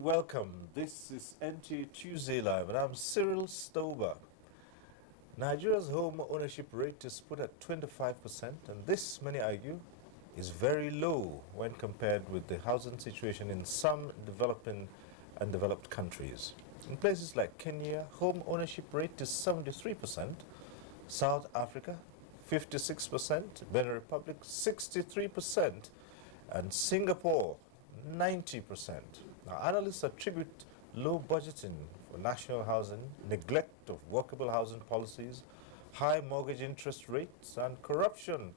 welcome. This is NT Tuesday Live, and I'm Cyril Stober. Nigeria's home ownership rate is put at 25%, and this, many argue, is very low when compared with the housing situation in some developing and developed countries. In places like Kenya, home ownership rate is 73%, South Africa 56%, Benin Republic 63%, and Singapore 90%. Now, analysts attribute low budgeting for national housing, neglect of workable housing policies, high mortgage interest rates, and corruption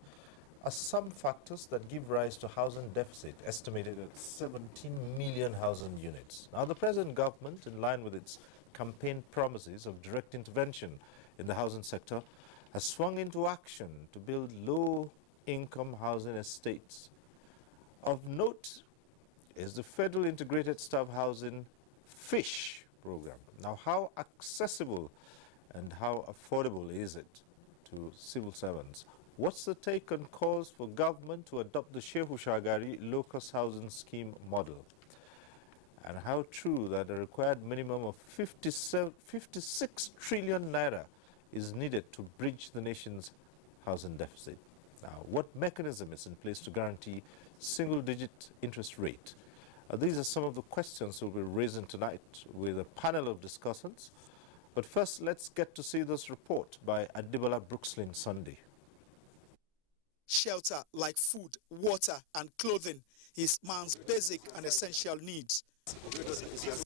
as some factors that give rise to housing deficit, estimated at 17 million housing units. Now, the present government, in line with its campaign promises of direct intervention in the housing sector, has swung into action to build low-income housing estates. Of note is the Federal Integrated Staff Housing FISH program. Now, how accessible and how affordable is it to civil servants? What's the take on calls for government to adopt the Shehu Shagari low-cost housing scheme model? And how true that a required minimum of 56 trillion naira is needed to bridge the nation's housing deficit? Now, what mechanism is in place to guarantee single-digit interest rate? These are some of the questions we'll be raising tonight with a panel of discussants. But first, let's get to see this report by Adibola Brookslyn Sunday. Shelter like food, water and clothing is man's basic and essential needs.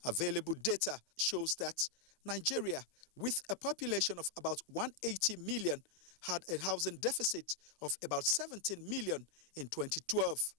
Available data shows that Nigeria, with a population of about 180 million, had a housing deficit of about 17 million in 2012.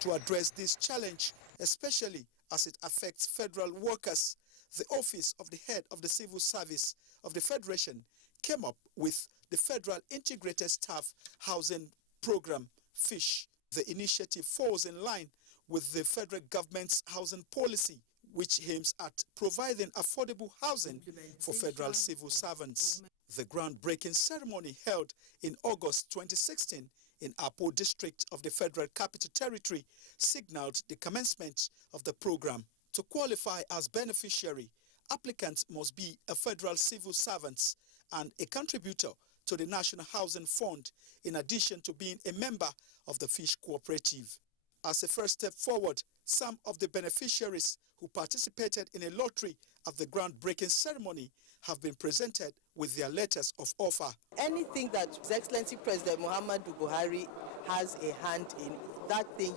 To address this challenge, especially as it affects federal workers, the Office of the Head of the Civil Service of the Federation came up with the Federal Integrated Staff Housing Program, FISH. The initiative falls in line with the federal government's housing policy, which aims at providing affordable housing for federal civil servants. The groundbreaking ceremony held in August 2016 in Apo district of the Federal Capital Territory signaled the commencement of the program. To qualify as beneficiary, applicants must be a federal civil servant and a contributor to the National Housing Fund, in addition to being a member of the FISH cooperative. As a first step forward, some of the beneficiaries who participated in a lottery at the groundbreaking ceremony have been presented with their letters of offer. Anything that His Excellency President Muhammadu Buhari has a hand in, that thing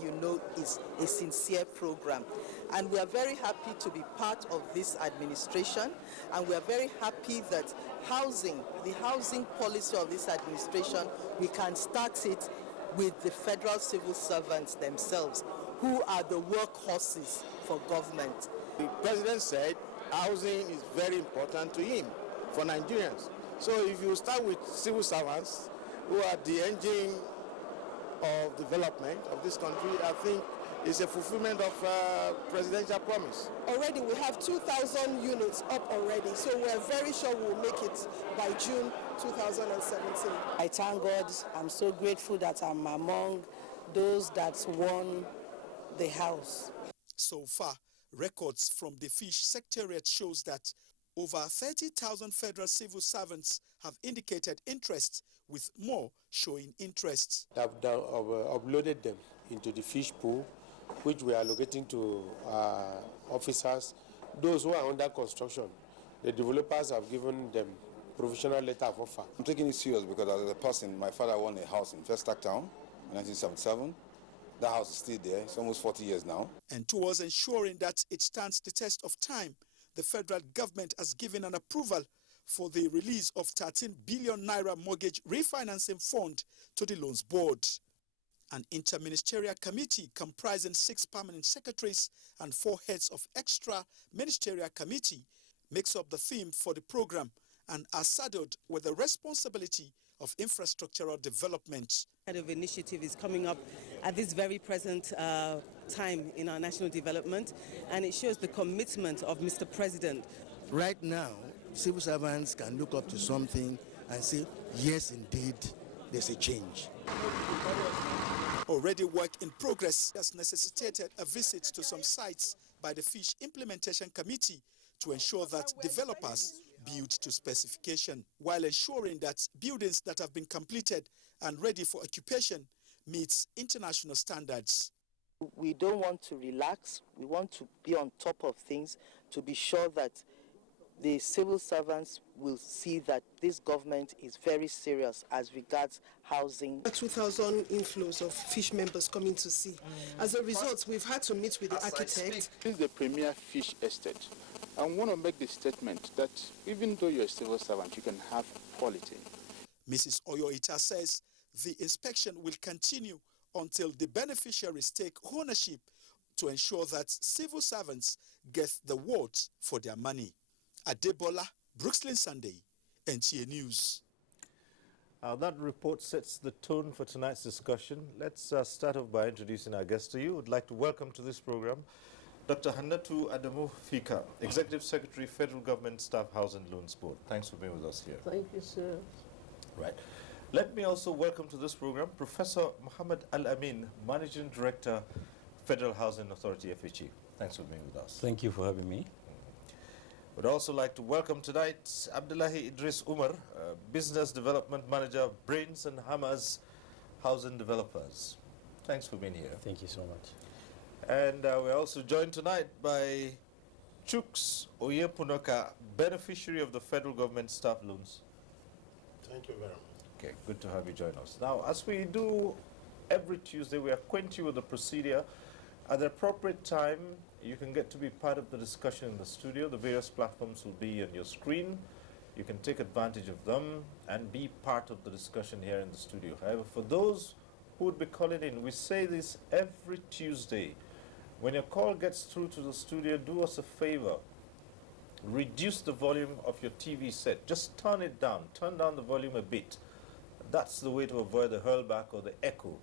is a sincere program. And we are very happy to be part of this administration, and we are very happy that the housing policy of this administration, we can start it with the federal civil servants themselves, who are the workhorses for government. The president said housing is very important to him, for Nigerians. So if you start with civil servants, who are the engine of development of this country, I think it's a fulfillment of presidential promise. Already we have 2,000 units up already, so we're very sure we'll make it by June 2017. I thank God. I'm so grateful that I'm among those that won the house. So far, records from the FISH Secretariat shows that over 30,000 federal civil servants have indicated interest, with more showing interest. I've uploaded them into the FISH pool, which we are allocating to officers, those who are under construction. The developers have given them provisional letter of offer. I'm taking it serious because as a person, my father won a house in Festac Town in 1977. That house is still there. It's almost 40 years now. And towards ensuring that it stands the test of time, the federal government has given an approval for the release of 13 billion naira mortgage refinancing fund to the Loans Board. An interministerial committee comprising 6 permanent secretaries and 4 heads of extra ministerial committee makes up the theme for the program and are saddled with the responsibility of infrastructural development. Kind of initiative is coming up at this very present time in our national development, and it shows the commitment of Mr. President. Right now, civil servants can look up to something and say, yes, indeed, there's a change. Already work in progress has necessitated a visit to some sites by the Fish Implementation Committee to ensure that developers build to specification, while ensuring that buildings that have been completed and ready for occupation meets international standards. We don't want to relax. We want to be on top of things to be sure that the civil servants will see that this government is very serious as regards housing. 2,000 inflows of fish members coming to sea. As a result, we've had to meet with the architect. This is the premier fish estate. I want to make the statement that even though you're a civil servant, you can have quality. Mrs. Oyoita says the inspection will continue until the beneficiaries take ownership to ensure that civil servants get the rewards for their money. Adebola, Brooklyn Sunday, NTA News. That report sets the tone for tonight's discussion. Let's start off by introducing our guest to you. I'd like to welcome to this program Dr. Hannatu Adamu Fika, Executive Secretary, Federal Government Staff Housing Loans Board. Thanks for being with us here. Thank you, sir. Right. Let me also welcome to this program Professor Muhammad Al-Amin, Managing Director, Federal Housing Authority, FHE. Thanks for being with us. Thank you for having me. Would also like to welcome tonight Abdullahi Idris Umar, Business Development Manager, Brains and Hammers Housing Developers. Thanks for being here. Thank you so much. And we're also joined tonight by Chuks Oyepunoka, beneficiary of the Federal Government Staff Loans. Thank you very much. Okay, good to have you join us. Now, as we do every Tuesday, we acquaint you with the procedure. At the appropriate time, you can get to be part of the discussion in the studio. The various platforms will be on your screen. You can take advantage of them and be part of the discussion here in the studio. However, for those who would be calling in, we say this every Tuesday. When your call gets through to the studio, do us a favor. Reduce the volume of your TV set. Just turn it down. Turn down the volume a bit. That's the way to avoid the hurlback or the echo.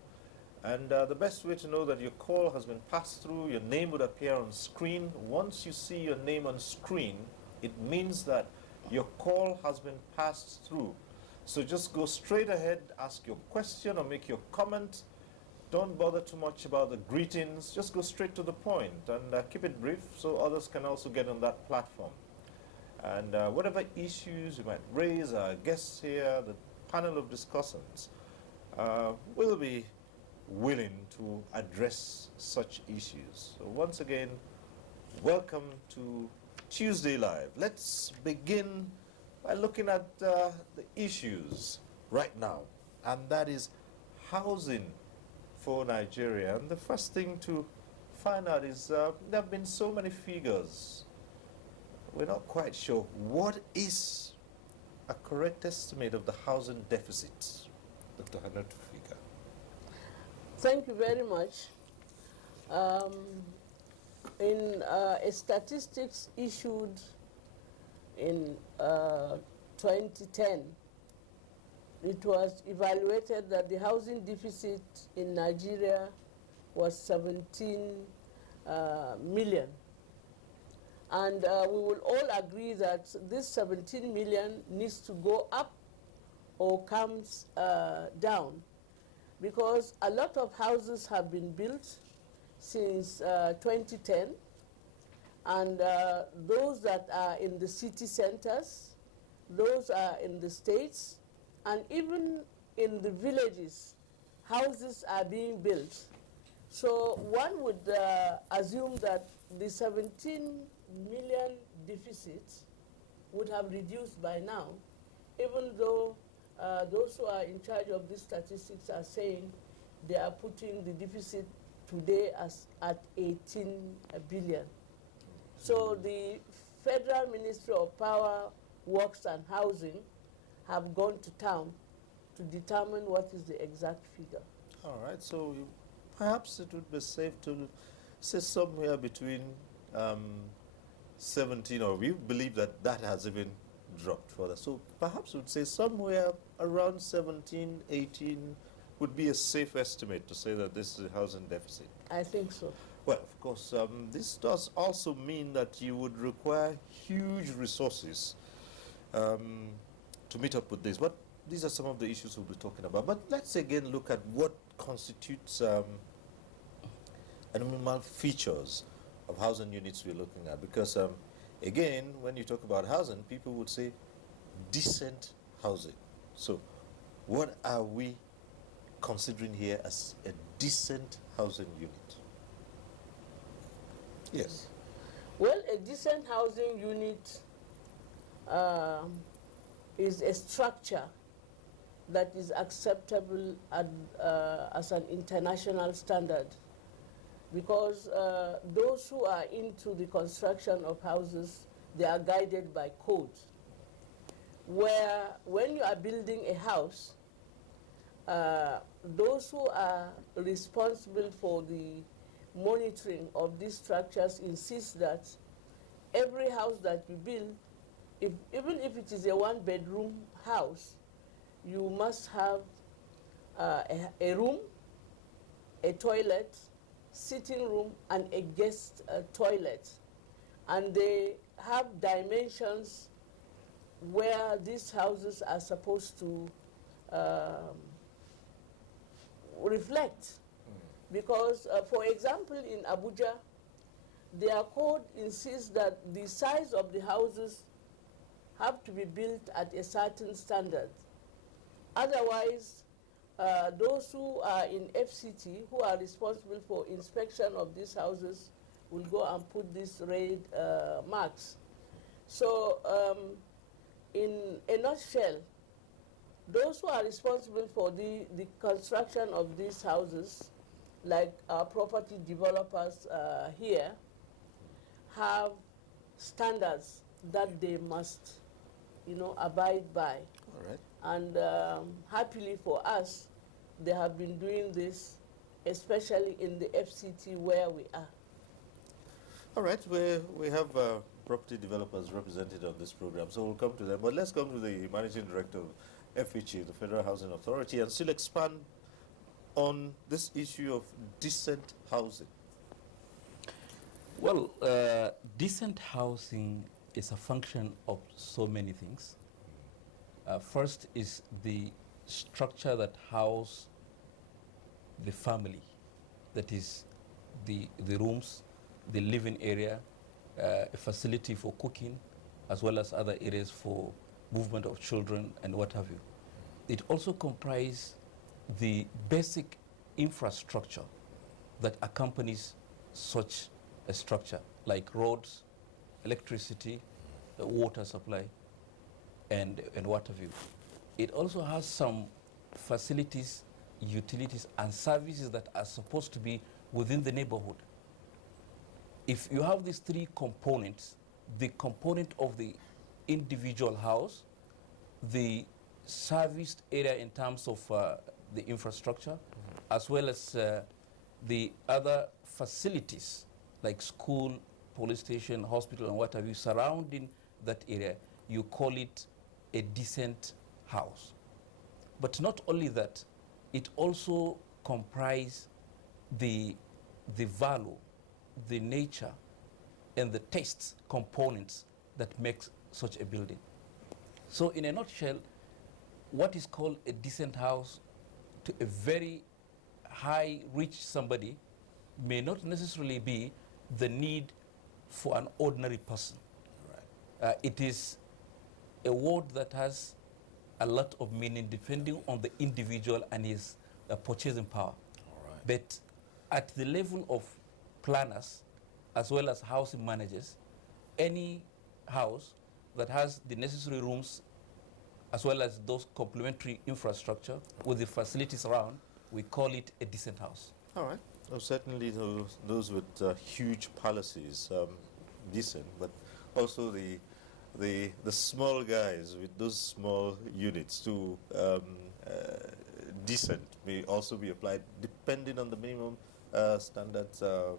And the best way to know that your call has been passed through, your name would appear on screen. Once you see your name on screen, it means that your call has been passed through. So just go straight ahead, ask your question or make your comment. Don't bother too much about the greetings. Just go straight to the point and keep it brief so others can also get on that platform. And whatever issues you might raise, our guests here, the panel of discussants, will be willing to address such issues. So once again, welcome to Tuesday Live. Let's begin by looking at the issues right now, and that is housing for Nigeria. And the first thing to find out is there have been so many figures. We're not quite sure what is a correct estimate of the housing deficit. Dr. Hannatu Fika. Thank you very much. In a statistics issued in 2010, it was evaluated that the housing deficit in Nigeria was 17 million. And we will all agree that this 17 million needs to go up or comes down, because a lot of houses have been built since 2010, and those that are in the city centers, those are in the states, and even in the villages, houses are being built. So one would assume that the 17 million deficit would have reduced by now, even though those who are in charge of these statistics are saying they are putting the deficit today as at 18 billion. So the Federal Ministry of Power, Works and Housing have gone to town to determine what is the exact figure. All right, so perhaps it would be safe to say somewhere between 17, or we believe that that has even dropped further. So perhaps we would say somewhere around 17, 18 would be a safe estimate to say that this is a housing deficit. I think so. Well, of course, this does also mean that you would require huge resources to meet up with this. But these are some of the issues we'll be talking about. But let's again look at what constitutes animal features of housing units we're looking at? Because again, when you talk about housing, people would say decent housing. So what are we considering here as a decent housing unit? Yes. Well, a decent housing unit is a structure that is acceptable as an international standard, because those who are into the construction of houses, they are guided by codes, where when you are building a house, those who are responsible for the monitoring of these structures insist that every house that you build, even if it is a one-bedroom house, you must have a room, a toilet, sitting room, and a guest toilet. And they have dimensions where these houses are supposed to reflect. Because, for example, in Abuja, their code insists that the size of the houses have to be built at a certain standard. Otherwise, those who are in FCT, who are responsible for inspection of these houses, will go and put these red marks. So, in a nutshell, those who are responsible for the construction of these houses, like our property developers here, have standards that they must, abide by. All right. And happily for us, they have been doing this, especially in the FCT where we are. All right, we have property developers represented on this program, so we'll come to them. But let's come to the Managing Director of FHA, the Federal Housing Authority, and still expand on this issue of decent housing. Well, decent housing is a function of so many things. First is the structure that houses the family, that is the rooms, the living area, a facility for cooking, as well as other areas for movement of children and what have you. It also comprises the basic infrastructure that accompanies such a structure, like roads, electricity, water supply, and what have you. It also has some facilities, utilities, and services that are supposed to be within the neighborhood. If you have these three components, the component of the individual house, the serviced area in terms of the infrastructure, as well as the other facilities like school, police station, hospital, and what have you surrounding that area, you call it a decent house. But not only that, it also comprises the value, the nature, and the taste components that makes such a building. So in a nutshell, what is called a decent house to a very high, rich somebody may not necessarily be the need for an ordinary person. Right. It is a word that has a lot of meaning depending on the individual and his purchasing power. Right. But at the level of planners, as well as housing managers, any house that has the necessary rooms, as well as those complementary infrastructure with the facilities around, we call it a decent house. All right. Well, certainly those with huge palaces, decent, but also the small guys with those small units too, decent may also be applied depending on the minimum standards of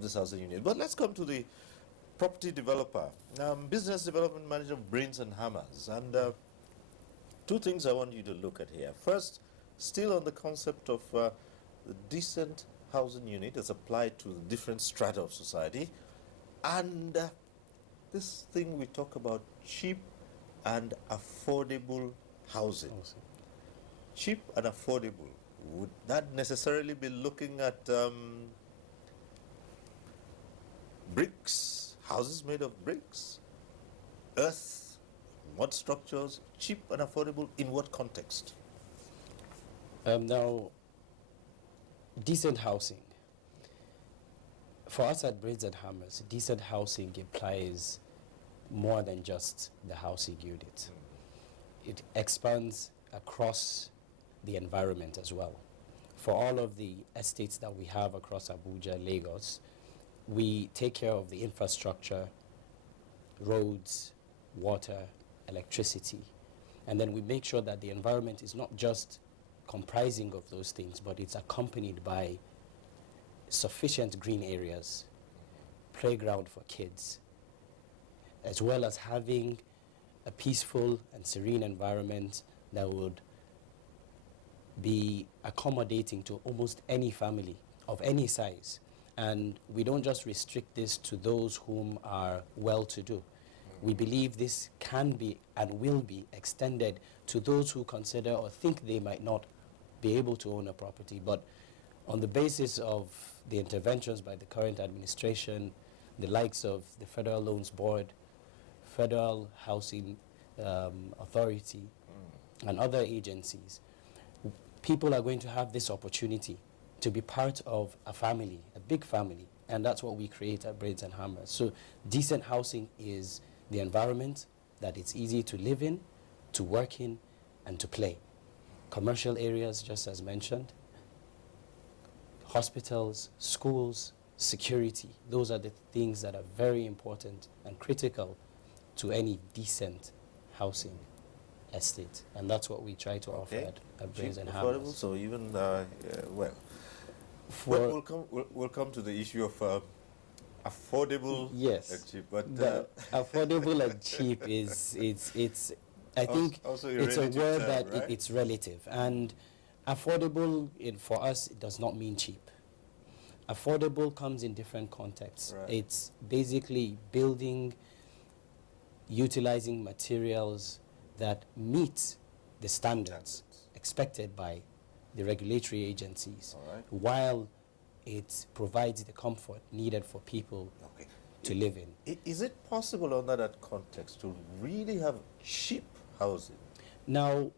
this housing unit. But let's come to the property developer, business development manager of Brains and Hammers. And two things I want you to look at here. First, still on the concept of the decent housing unit as applied to the different strata of society, and this thing we talk about, cheap and affordable housing. Cheap and affordable, would that necessarily be looking at bricks, houses made of bricks, earth, mud structures, cheap and affordable, in what context? Now, decent housing. For us at Braids and Hammers, decent housing implies more than just the housing unit. It expands across the environment as well. For all of the estates that we have across Abuja, Lagos, we take care of the infrastructure, roads, water, electricity, and then we make sure that the environment is not just comprising of those things, but it's accompanied by sufficient green areas, playground for kids, as well as having a peaceful and serene environment that would be accommodating to almost any family of any size. And we don't just restrict this to those whom are well-to-do. We believe this can be and will be extended to those who consider or think they might not be able to own a property. But on the basis of the interventions by the current administration, the likes of the Federal Loans Board, Federal Housing Authority, and other agencies, people are going to have this opportunity to be part of a family, a big family, and that's what we create at Braids and Hammers. So decent housing is the environment that it's easy to live in, to work in, and to play. Commercial areas, just as mentioned, hospitals, schools, security, those are the things that are very important and critical to any decent housing estate, and that's what we try to offer at Braids and Hammers. Affordable, so even, we'll come to the issue of affordable and cheap. But affordable and cheap it's I think it's a word that right? It's relative, and affordable for us it does not mean cheap. Affordable comes in different contexts. Right. It's basically building, utilizing materials that meet the standards expected by the regulatory agencies, while it provides the comfort needed for people to live in. Is it possible under that context to really have cheap housing? Now,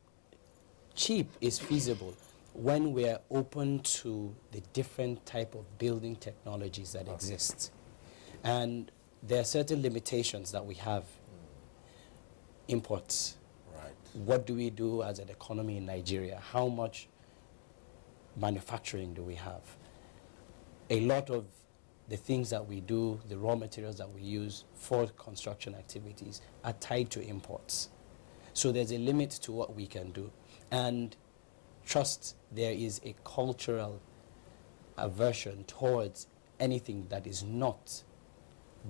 cheap is feasible when we're open to the different type of building technologies that exist. And there are certain limitations that we have. Imports. What do we do as an economy in Nigeria? How much manufacturing do we have? A lot of the things that we do, the raw materials that we use for construction activities are tied to imports. So there's a limit to what we can do. And trust, there is a cultural aversion towards anything that is not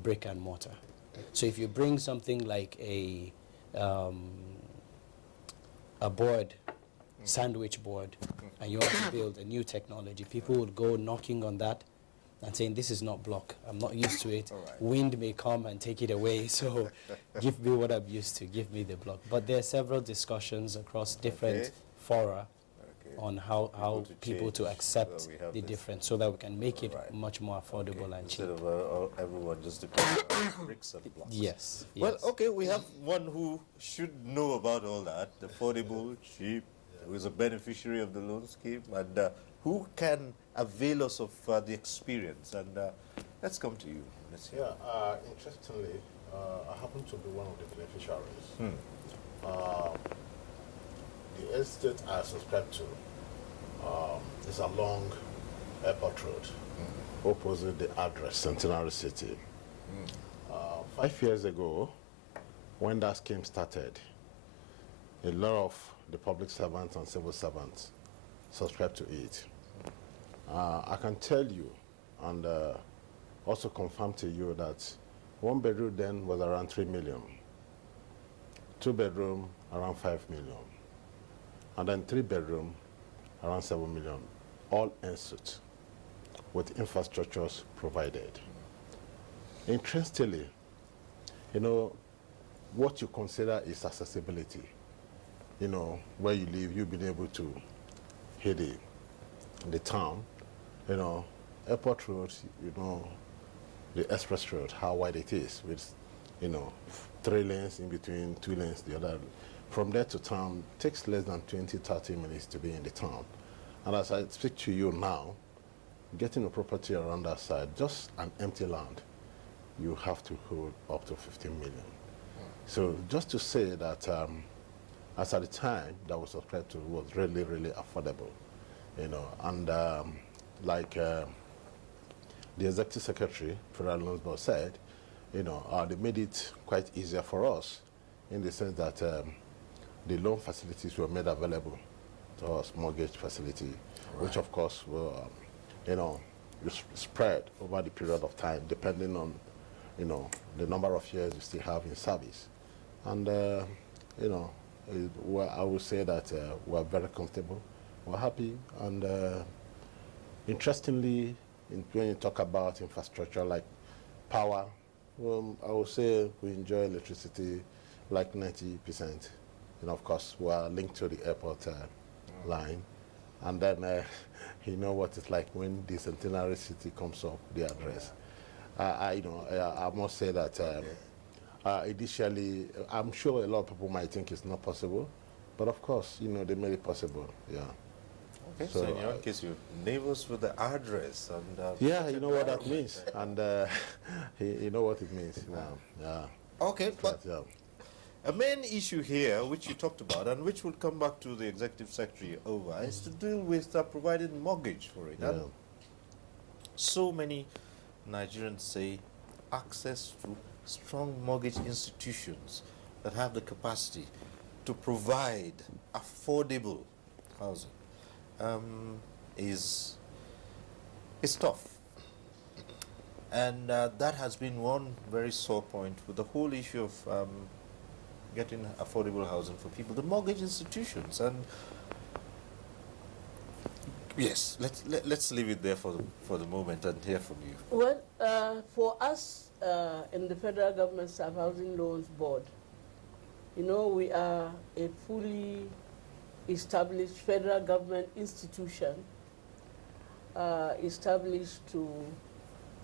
brick and mortar. So if you bring something like a board, sandwich board, and you want to build a new technology, people would go knocking on that and saying, this is not block, I'm not used to it. Wind may come and take it away, so give me what I'm used to, give me the block. But there are several discussions across different fora on how people to accept the difference, so that we can make it much more affordable and cheap. Instead of everyone just depending on bricks and blocks. Yes. Well, we have one who should know about all that, affordable, cheap, who is a beneficiary of the loan scheme, and who can avail us of the experience. And let's come to you. Interestingly, I happen to be one of the beneficiaries. The estate I subscribe to is along Airport Road, opposite the address, Centenary City. 5 years ago, when that scheme started, a lot of the public servants and civil servants subscribed to it. I can tell you and also confirm to you that one bedroom then was around 3 million, 2 bedroom around 5 million, and then 3 bedroom around 7 million, all en suite with infrastructures provided. Interestingly, what you consider is accessibility. Where you live, you've been able to hit the town. Airport Road, the express road, how wide it is, with, 3 lanes in between, 2 lanes the other. From there to town takes less than 20, 30 minutes to be in the town. And as I speak to you now, getting a property around that side, just an empty land, you have to hold up to 15 million. So just to say that as at the time that was subscribed to was really, really affordable, and like the Executive Secretary, Federal Loans Board said, they made it quite easier for us in the sense that the loan facilities were made available to us, mortgage facility, which of course will, spread over the period of time depending on, the number of years you still have in service. And, I would say that we're very comfortable, we're happy, and interestingly, when you talk about infrastructure like power, I would say we enjoy electricity like 90%. Of course, we are linked to the airport line. And then, you know what it's like when the Centenary City comes up, the address. I must say that initially, I'm sure a lot of people might think it's not possible, but of course, they made it possible, yeah. Okay, so in your case, you're neighbors with the address. And, yeah, you know what that means, and you know what it means. Yeah. Okay, but a main issue here, which you talked about, and which will come back to the Executive Secretary over, is to deal with providing mortgage for it. Yeah. And so many Nigerians say access to strong mortgage institutions that have the capacity to provide affordable housing is tough. And that has been one very sore point with the whole issue of getting affordable housing for people, the mortgage institutions. And yes, let's leave it there for the moment and hear from you. Well, for us in the Federal Government Staff Housing Loans Board, we are a fully established federal government institution established to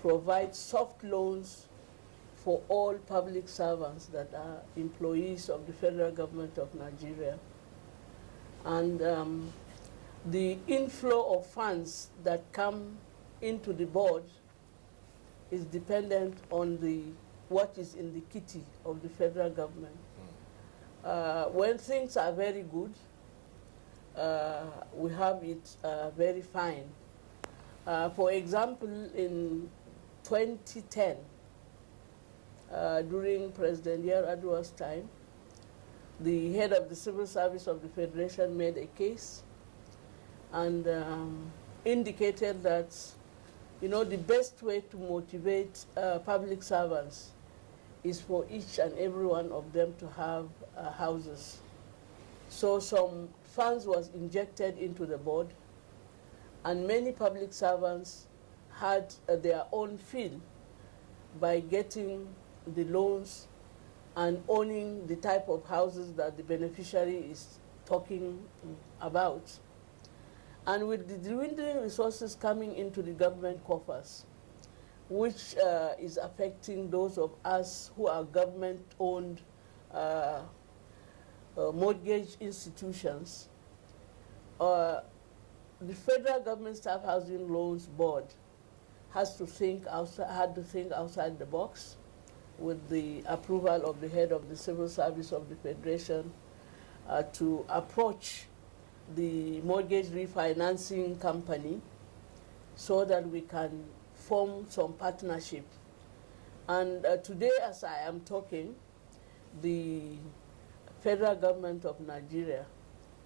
provide soft loans for all public servants that are employees of the federal government of Nigeria. And the inflow of funds that come into the board is dependent on what is in the kitty of the federal government. When things are very good, we have it very fine. For example, in 2010, during President Yar'Adua's time, the head of the civil service of the Federation made a case and indicated that, the best way to motivate public servants is for each and every one of them to have houses. So some funds was injected into the board, and many public servants had their own feel by getting the loans and owning the type of houses that the beneficiary is talking about. And with the dwindling resources coming into the government coffers, which is affecting those of us who are government-owned mortgage institutions, the Federal Government Staff Housing Loans Board had to think outside the box with the approval of the head of the civil service of the Federation to approach the mortgage refinancing company so that we can form some partnership. And today, as I am talking, the federal government of Nigeria,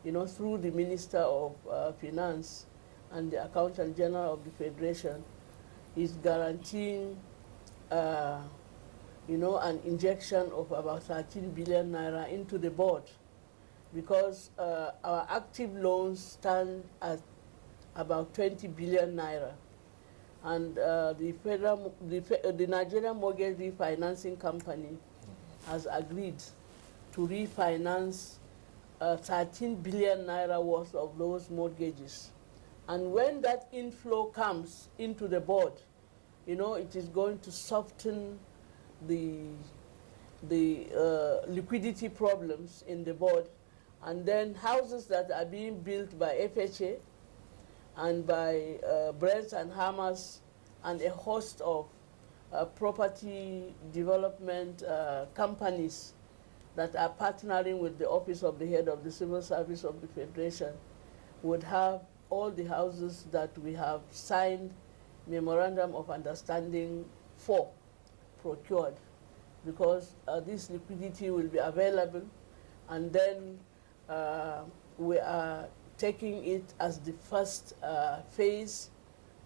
through the Minister of Finance and the Accountant General of the Federation, is guaranteeing, an injection of about 13 billion naira into the board, because our active loans stand at about 20 billion naira. And the Nigerian Mortgage Refinancing Company has agreed to refinance 13 billion naira worth of those mortgages. And when that inflow comes into the board, you know, it is going to soften the liquidity problems in the board. And then houses that are being built by FHA and by Brents and Hammers and a host of property development companies that are partnering with the Office of the Head of the Civil Service of the Federation would have all the houses that we have signed memorandum of understanding for procured, because this liquidity will be available, and then we are taking it as the first phase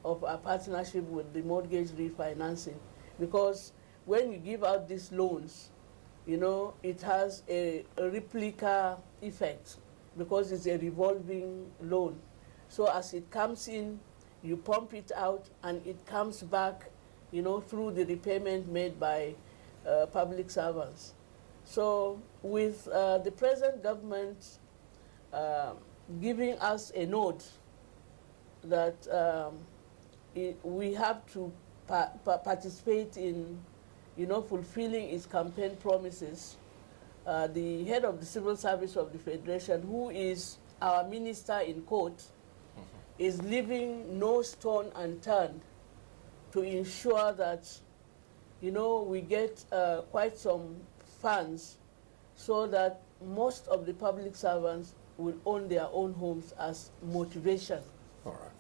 of our partnership with the mortgage refinancing, because when you give out these loans, you know, it has a replica effect because it's a revolving loan. So as it comes in, you pump it out and it comes back, you know, through the repayment made by public servants. So with the present government giving us a nod that we have to participate in, you know, fulfilling its campaign promises, the head of the Civil Service of the Federation, who is our minister in court, is leaving no stone unturned to ensure that, you know, we get quite some funds so that most of the public servants will own their own homes as motivation. All right.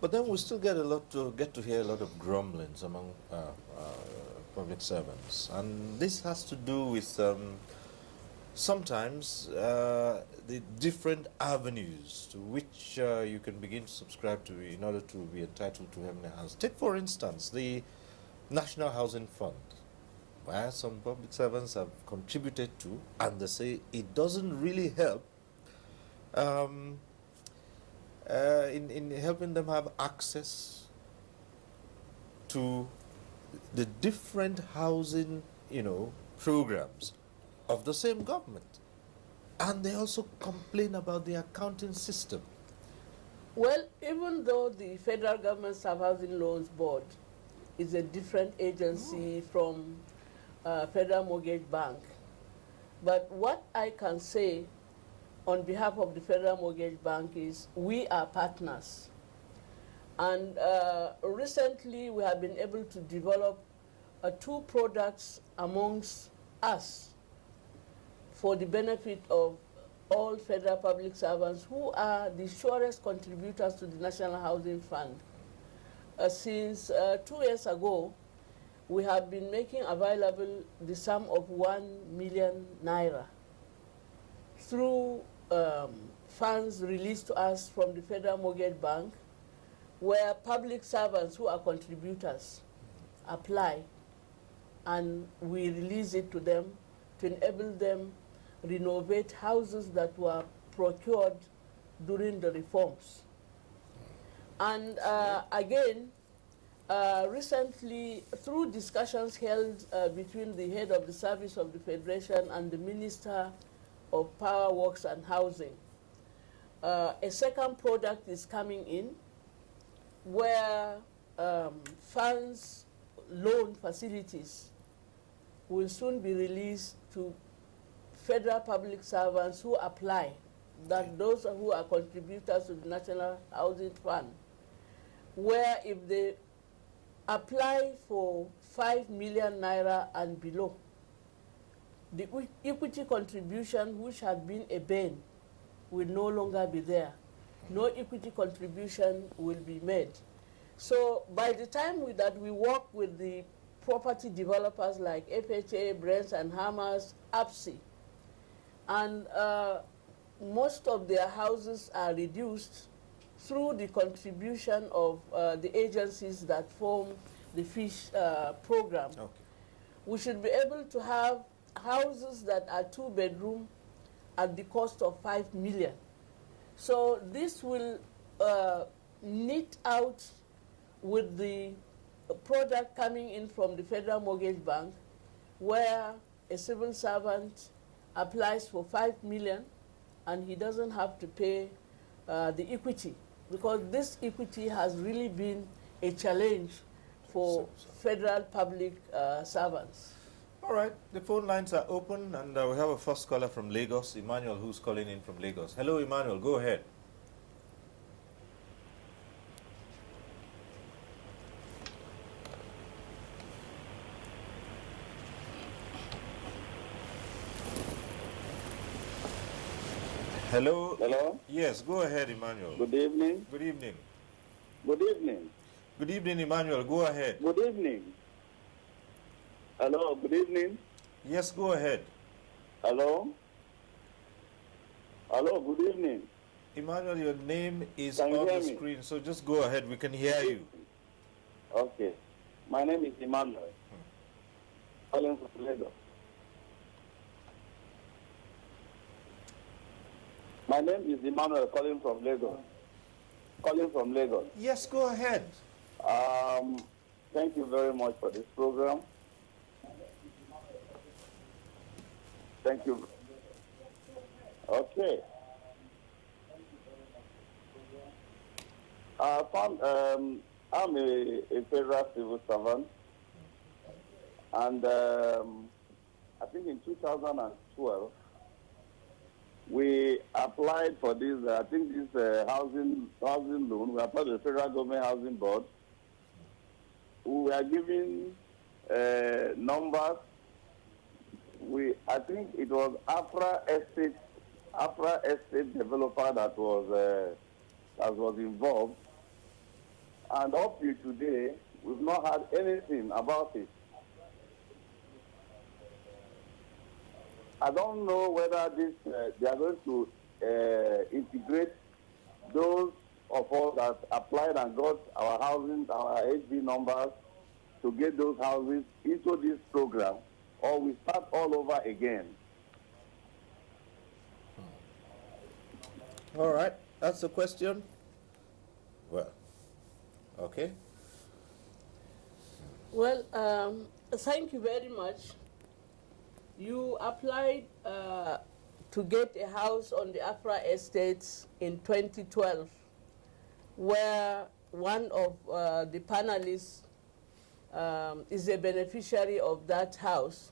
But then we still get to hear a lot of grumblings among public servants, and this has to do with sometimes the different avenues to which you can begin to subscribe to in order to be entitled to having a house. Take, for instance, the National Housing Fund, where some public servants have contributed to, and they say it doesn't really help in helping them have access to the different housing, you know, programs of the same government. And they also complain about the accounting system. Well, even though the Federal Government Sub-Housing Loans Board is a different agency from Federal Mortgage Bank, but what I can say on behalf of the Federal Mortgage Bank is we are partners. And recently we have been able to develop 2 products amongst us for the benefit of all federal public servants who are the surest contributors to the National Housing Fund. Since 2 years ago, we have been making available the sum of 1 million naira through funds released to us from the Federal Mortgage Bank, where public servants who are contributors apply, and we release it to them to enable them renovate houses that were procured during the reforms. And again, recently, through discussions held between the head of the service of the Federation and the Minister of Power, Works and Housing, a second product is coming in where funds, loan facilities will soon be released to federal public servants who apply, that those who are contributors to the National Housing Fund, where if they apply for 5 million naira and below, the equity contribution, which had been a bane, will no longer be there. No equity contribution will be made. So by the time that we work with the property developers like FHA, Brents and Hammers, APSI, and most of their houses are reduced through the contribution of the agencies that form the FISH program. Okay. We should be able to have houses that are 2-bedroom at the cost of 5 million. So this will knit out with the product coming in from the Federal Mortgage Bank, where a civil servant applies for 5 million and he doesn't have to pay the equity, because this equity has really been a challenge for federal public servants. All right, the phone lines are open, and we have a first caller from Lagos, Emmanuel, who's calling in from Lagos. Hello, Emmanuel, go ahead. Hello? Hello? Yes, go ahead, Emmanuel. Good evening. Good evening. Good evening. Good evening, Emmanuel. Go ahead. Good evening. Hello, good evening. Yes, go ahead. Hello? Hello, good evening. Emmanuel, your name is Can you on hear the me? screen, so just go ahead. We can hear you. Okay. My name is Emmanuel. Calling from Lagos. My name is Emmanuel, calling from Lagos. Calling from Lagos. Yes, go ahead. Thank you very much for this program. Thank you. Okay. I'm a federal civil servant, and I think in 2012 we applied for this. I think this housing loan. We applied to the Federal Government Housing Board. We are given numbers. I think it was Afra Estate developer that was involved, and up to today we've not heard anything about it. I don't know whether they are going to integrate those of us that applied and got our housing, our HB numbers, to get those houses into this program, or we start all over again. All right, that's the question. Well, okay. Well, thank you very much. You applied to get a house on the Afra Estates in 2012, where one of the panelists is a beneficiary of that house.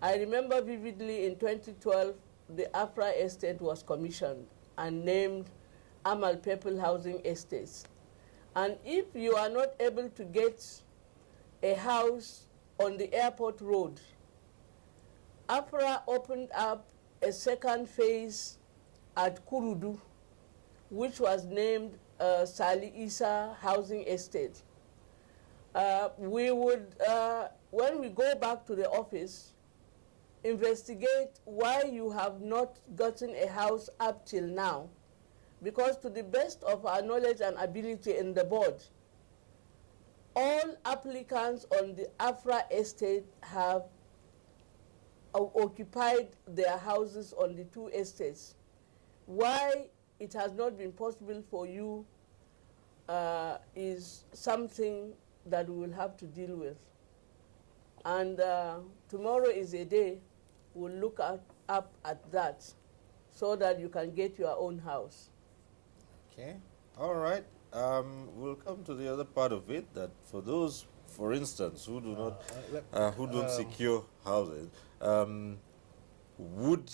I remember vividly in 2012, the Afra Estate was commissioned and named Amal People Housing Estates. And if you are not able to get a house on the airport road, Afra opened up a second phase at Kurudu, which was named Sali Isa Housing Estate. We would, when we go back to the office, investigate why you have not gotten a house up till now. Because to the best of our knowledge and ability in the board, all applicants on the Afra estate have occupied their houses on the two estates. Why it has not been possible for you is something that we will have to deal with. And tomorrow is a day we'll look up at that so that you can get your own house. Okay, all right. We'll come to the other part of it, that for those, for instance, who do not, who don't secure houses, would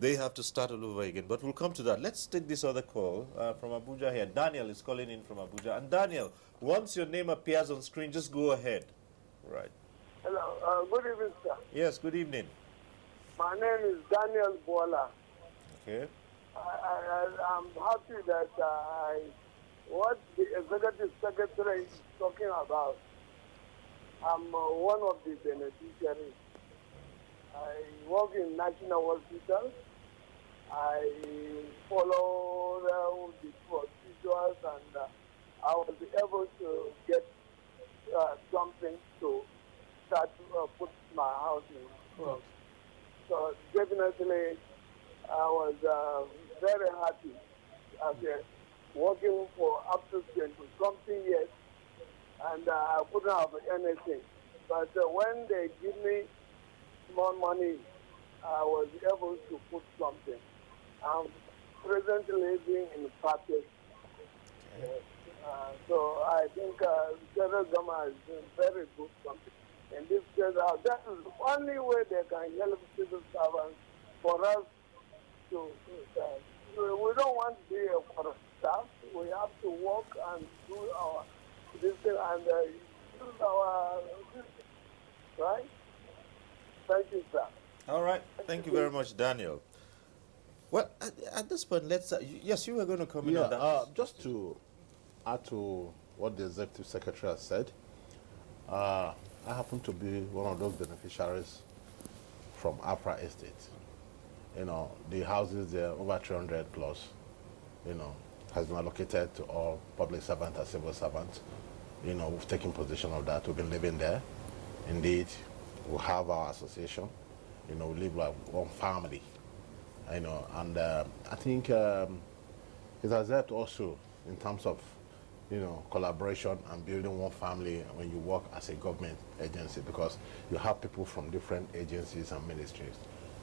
they have to start all over again? But we'll come to that. Let's take this other call from Abuja here. Daniel is calling in from Abuja. And Daniel, once your name appears on screen, just go ahead. Right. Hello. Good evening, sir. Yes, good evening. My name is Daniel Bola. Okay. I'm happy that what the executive secretary is talking about, I'm one of the beneficiaries. I work in National Hospital. I follow the procedures, and I was able to get something to start to put my house in front. So definitely, I was very happy after working for up to 20-something years, and I couldn't have anything. But when they give me more money, I was able to put something. I'm presently living in Paris. So I think the federal government has been very good in this case. That is the only way they can help civil servants for us to. We don't want to be a corrupt staff. We have to work and do our this thing and use our right. Thank you, sir. All right. Thank you very much, Daniel. Well, at this point, let's. Yes, you were going to comment on that. Just to add to what the executive secretary has said, I happen to be one of those beneficiaries from Afra Estate. You know, the houses there, over 300 plus, you know, has been allocated to all public servants and civil servants. You know, we've taken possession of that. We've been living there. Indeed, we have our association. You know, we live like one family. You know, and I think it has helped also in terms of, you know, collaboration and building one family when you work as a government agency, because you have people from different agencies and ministries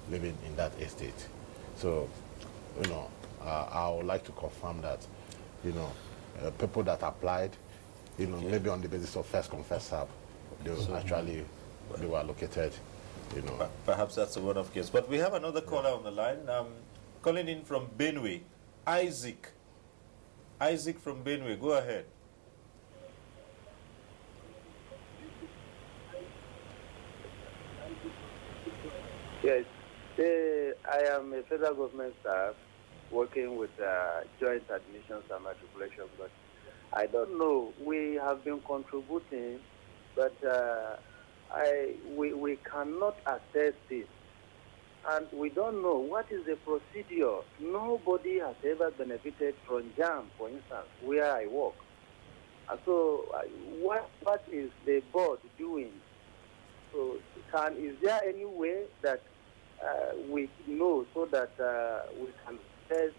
living in that estate. So, you know, I would like to confirm that, you know, people that applied, you know, maybe on the basis of first come, first serve, they were allocated, you know. Perhaps that's a one-off case. But we have another caller on the line. Calling in from Benue, Isaac. Isaac from Benue, go ahead. Yes, I am a federal government staff working with joint admissions and matriculation, but I don't know. We have been contributing, but we cannot assess this. And we don't know what is the procedure. Nobody has ever benefited from JAM, for instance, where I work. And so what is the board doing? So is there any way that we know so that we can test?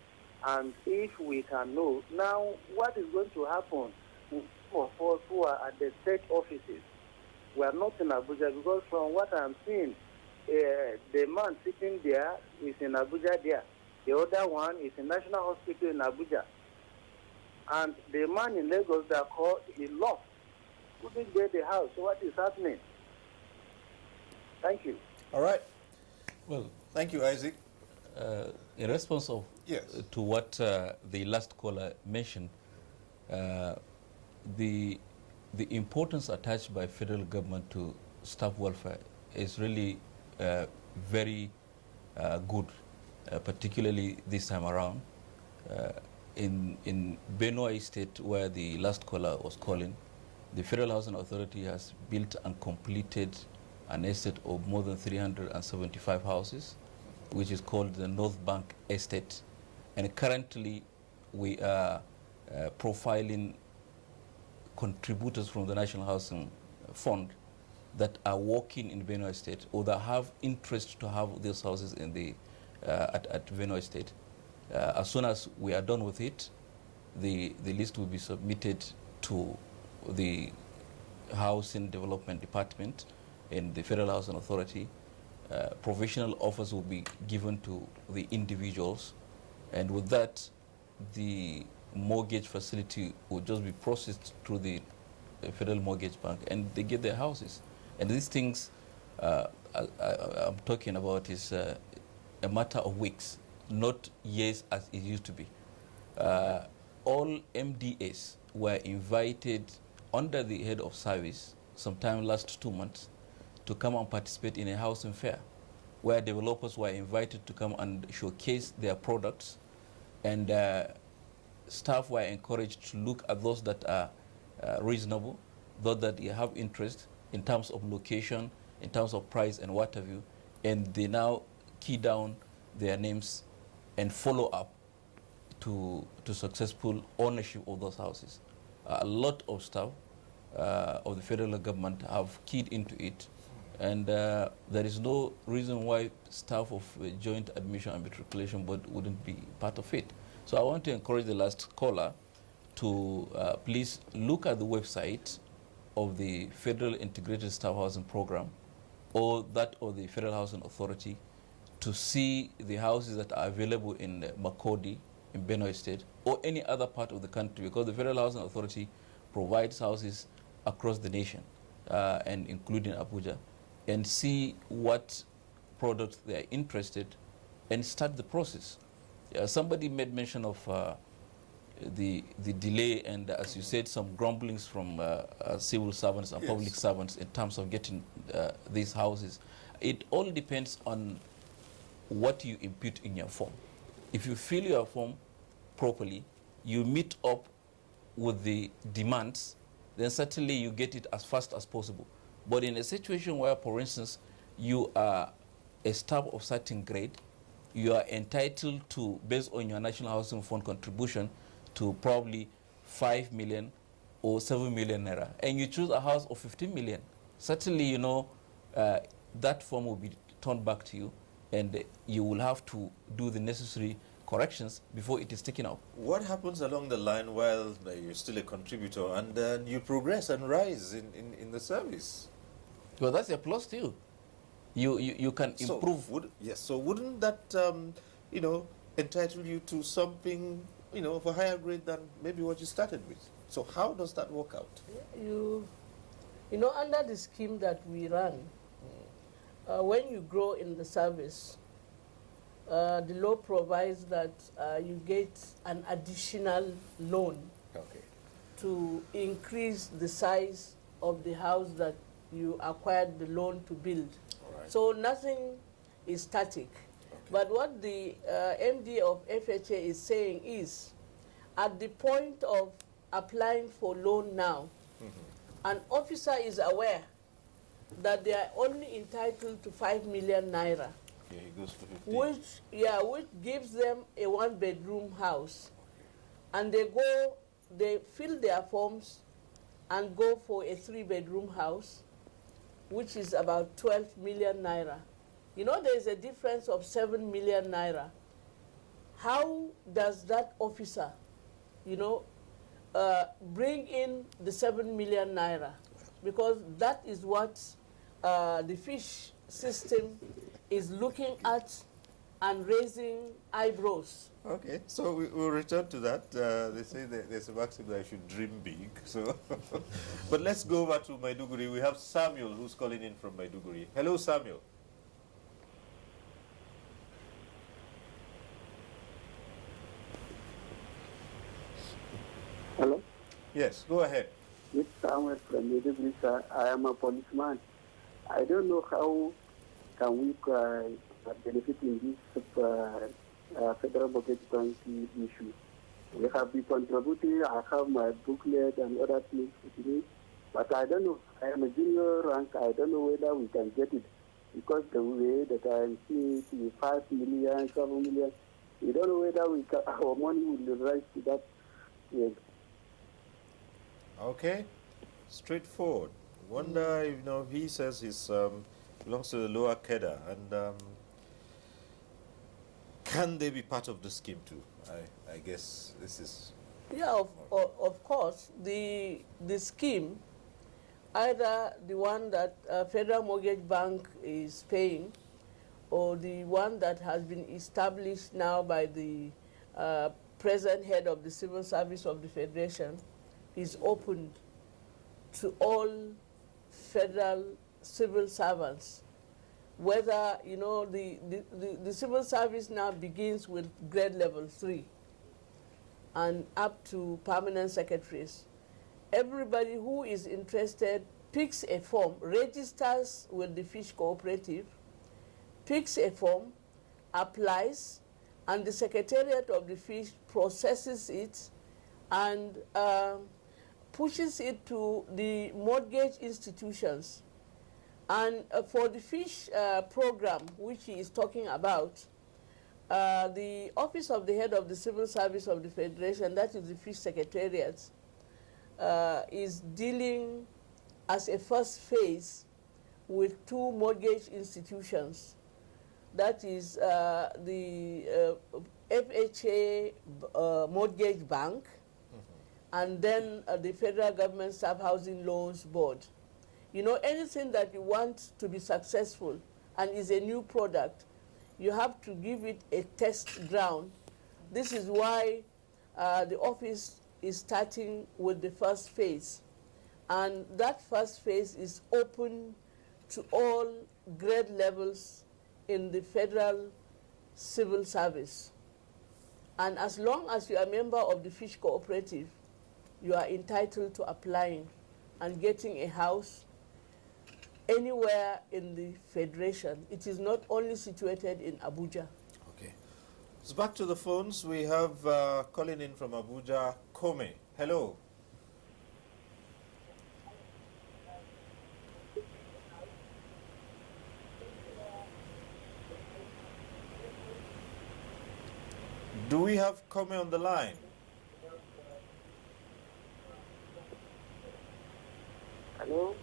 And if we can know, now what is going to happen with some of us who are at the state offices? We are not in Abuja, because from what I'm seeing, the man sitting there is in Abuja there. The other one is in National Hospital in Abuja. And the man in Lagos that called, he lost. Couldn't get the house. So what is happening? Thank you. All right. Well, thank you, Isaac. In response to what the last caller mentioned, the importance attached by federal government to staff welfare is really very good, particularly this time around. In Benue State, where the last caller was calling, the Federal Housing Authority has built and completed an estate of more than 375 houses, which is called the North Bank Estate. And currently, we are profiling contributors from the National Housing Fund that are working in Benue State or that have interest to have these houses in the at Benue State. As soon as we are done with it, the list will be submitted to the Housing Development Department in the Federal Housing Authority. Provisional offers will be given to the individuals, and with that, the mortgage facility will just be processed through the Federal Mortgage Bank, and they get their houses. And these things I'm talking about is a matter of weeks, not years as it used to be. All MDAs were invited under the head of service sometime last 2 months to come and participate in a housing fair where developers were invited to come and showcase their products, and staff were encouraged to look at those that are reasonable, those that have interest in terms of location, in terms of price and what have you, and they now key down their names and follow up to successful ownership of those houses. A lot of staff of the federal government have keyed into it, and there is no reason why staff of Joint Admission and Matriculation Board wouldn't be part of it. So I want to encourage the last caller to please look at the website of the Federal Integrated Staff Housing Program or that of the Federal Housing Authority to see the houses that are available in Makodi, in Benue State, or any other part of the country, because the Federal Housing Authority provides houses across the nation, and including Abuja, and see what product they are interested and start the process. Somebody made mention of the delay and, as you said, some grumblings from civil servants and public servants in terms of getting these houses. It all depends on what you impute in your form. If you fill your form properly, you meet up with the demands, then certainly you get it as fast as possible. But in a situation where, for instance, you are a staff of certain grade, you are entitled to, based on your National Housing Fund contribution, to probably 5 million or 7 million naira, and you choose a house of 15 million, certainly, you know, that form will be turned back to you, and you will have to do the necessary corrections before it is taken out. What happens along the line while you're still a contributor and then you progress and rise in the service? Well, that's a plus to you. You can improve. So wouldn't that, you know, entitle you to something, you know, of a higher grade than maybe what you started with? So how does that work out? You know, under the scheme that we run, when you grow in the service, the law provides that you get an additional loan to increase the size of the house that you acquired the loan to build. So nothing is static. But what the MD of FHA is saying is, at the point of applying for loan now, an officer is aware that they are only entitled to 5 million naira. Yeah, he goes for 15. Which gives them a one-bedroom house. And they fill their forms and go for a 3-bedroom house, which is about 12 million naira. You know, there is a difference of 7 million naira. How does that officer, you know, bring in the 7 million naira? Because that is what the fish system is looking at and raising eyebrows. Okay, so we'll return to that. They say that there's a maxim that I should dream big. So, but let's go over to Maiduguri. We have Samuel who's calling in from Maiduguri. Hello, Samuel. Hello? Yes, go ahead. It's Samuel from Maiduguri, sir. I am a policeman. I don't know how can we benefit in this federal budget 20 issue. We have been contributing. I have my booklet and other things with me, but I don't know. I am a junior rank. I don't know whether we can get it because the way that I am seeing it is 5 million, 7 million. We don't know whether our money will rise to that level. Okay, straightforward. Wonder, you know, he says he's belongs to the lower Keda, and can they be part of the scheme too? I guess this is... Yeah, of course. The scheme, either the one that Federal Mortgage Bank is paying or the one that has been established now by the present head of the Civil Service of the Federation, is open to all federal civil servants. Whether, you know, the civil service now begins with grade level 3 and up to permanent secretaries. Everybody who is interested picks a form, registers with the Fish Cooperative, picks a form, applies, and the Secretariat of the Fish processes it and pushes it to the mortgage institutions. And for the fish program, which he is talking about, the Office of the Head of the Civil Service of the Federation, that is the Fish Secretariat, is dealing as a first phase with 2 mortgage institutions. That is the FHA Mortgage Bank, and then the Federal Government Staff Housing Loans Board. You know, anything that you want to be successful and is a new product, you have to give it a test ground. This is why the office is starting with the first phase. And that first phase is open to all grade levels in the federal civil service. And as long as you are a member of the fish cooperative, you are entitled to applying and getting a house anywhere in the federation. It is not only situated in Abuja. Okay. So back to the phones. We have calling in from Abuja, Kome. Hello. Do we have Kome on the line? Hello?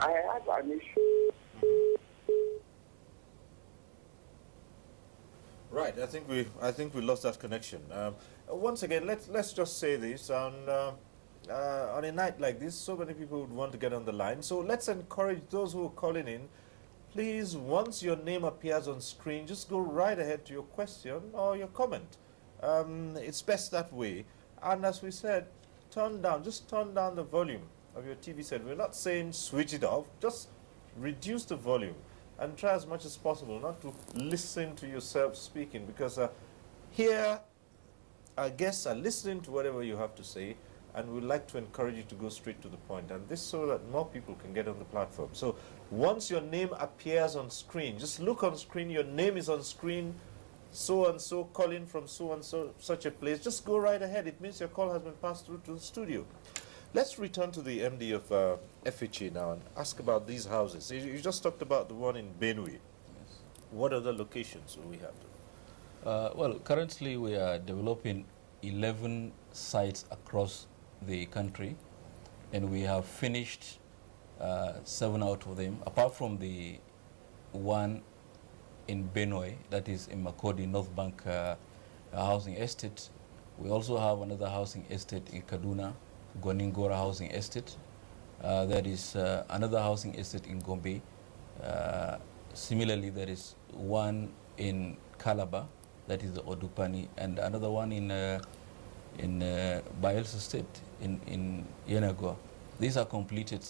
I have an issue. Right. I think we lost that connection. Once again, let's just say this on a night like this, so many people would want to get on the line. So let's encourage those who are calling in. Please, once your name appears on screen, just go right ahead to your question or your comment. It's best that way. And as we said, just turn down the volume of your TV set. We're not saying switch it off, just reduce the volume and try as much as possible not to listen to yourself speaking, because here our guests are listening to whatever you have to say, and we'd like to encourage you to go straight to the point, and this so that more people can get on the platform. So once your name appears on screen, just look on screen, your name is on screen, so-and-so calling from so-and-so such a place, just go right ahead. It means your call has been passed through to the studio. Let's return to the MD of FHA now and ask about these houses. You just talked about the one in Benue. Yes. What other locations do we have? Well, currently we are developing 11 sites across the country, and we have finished 7 out of them, apart from the one in Benue, that is in Makodi, North Bank Housing Estate. We also have another housing estate in Kaduna, Goningora Housing Estate. There is another housing estate in Gombe. Similarly, there is one in Calabar, that is the Odupani, and another one in Bayelsa State in Yenagoa. These are completed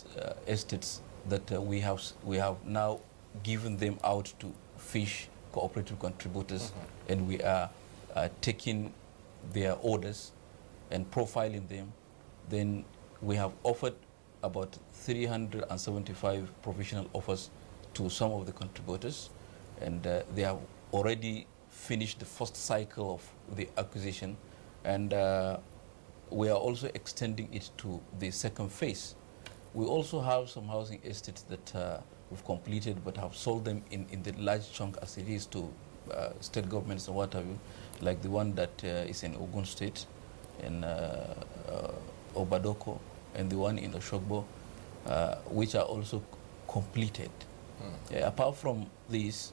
estates that we have now given them out to fish cooperative contributors, and we are taking their orders and profiling them. Then we have offered about 375 provisional offers to some of the contributors, and they have already finished the first cycle of the acquisition, and we are also extending it to the second phase. We also have some housing estates that we've completed but have sold them in the large chunk as it is to state governments and what have you, like the one that is in Ogun State, in Obadoko, and the one in Oshogbo, which are also completed. Apart from these,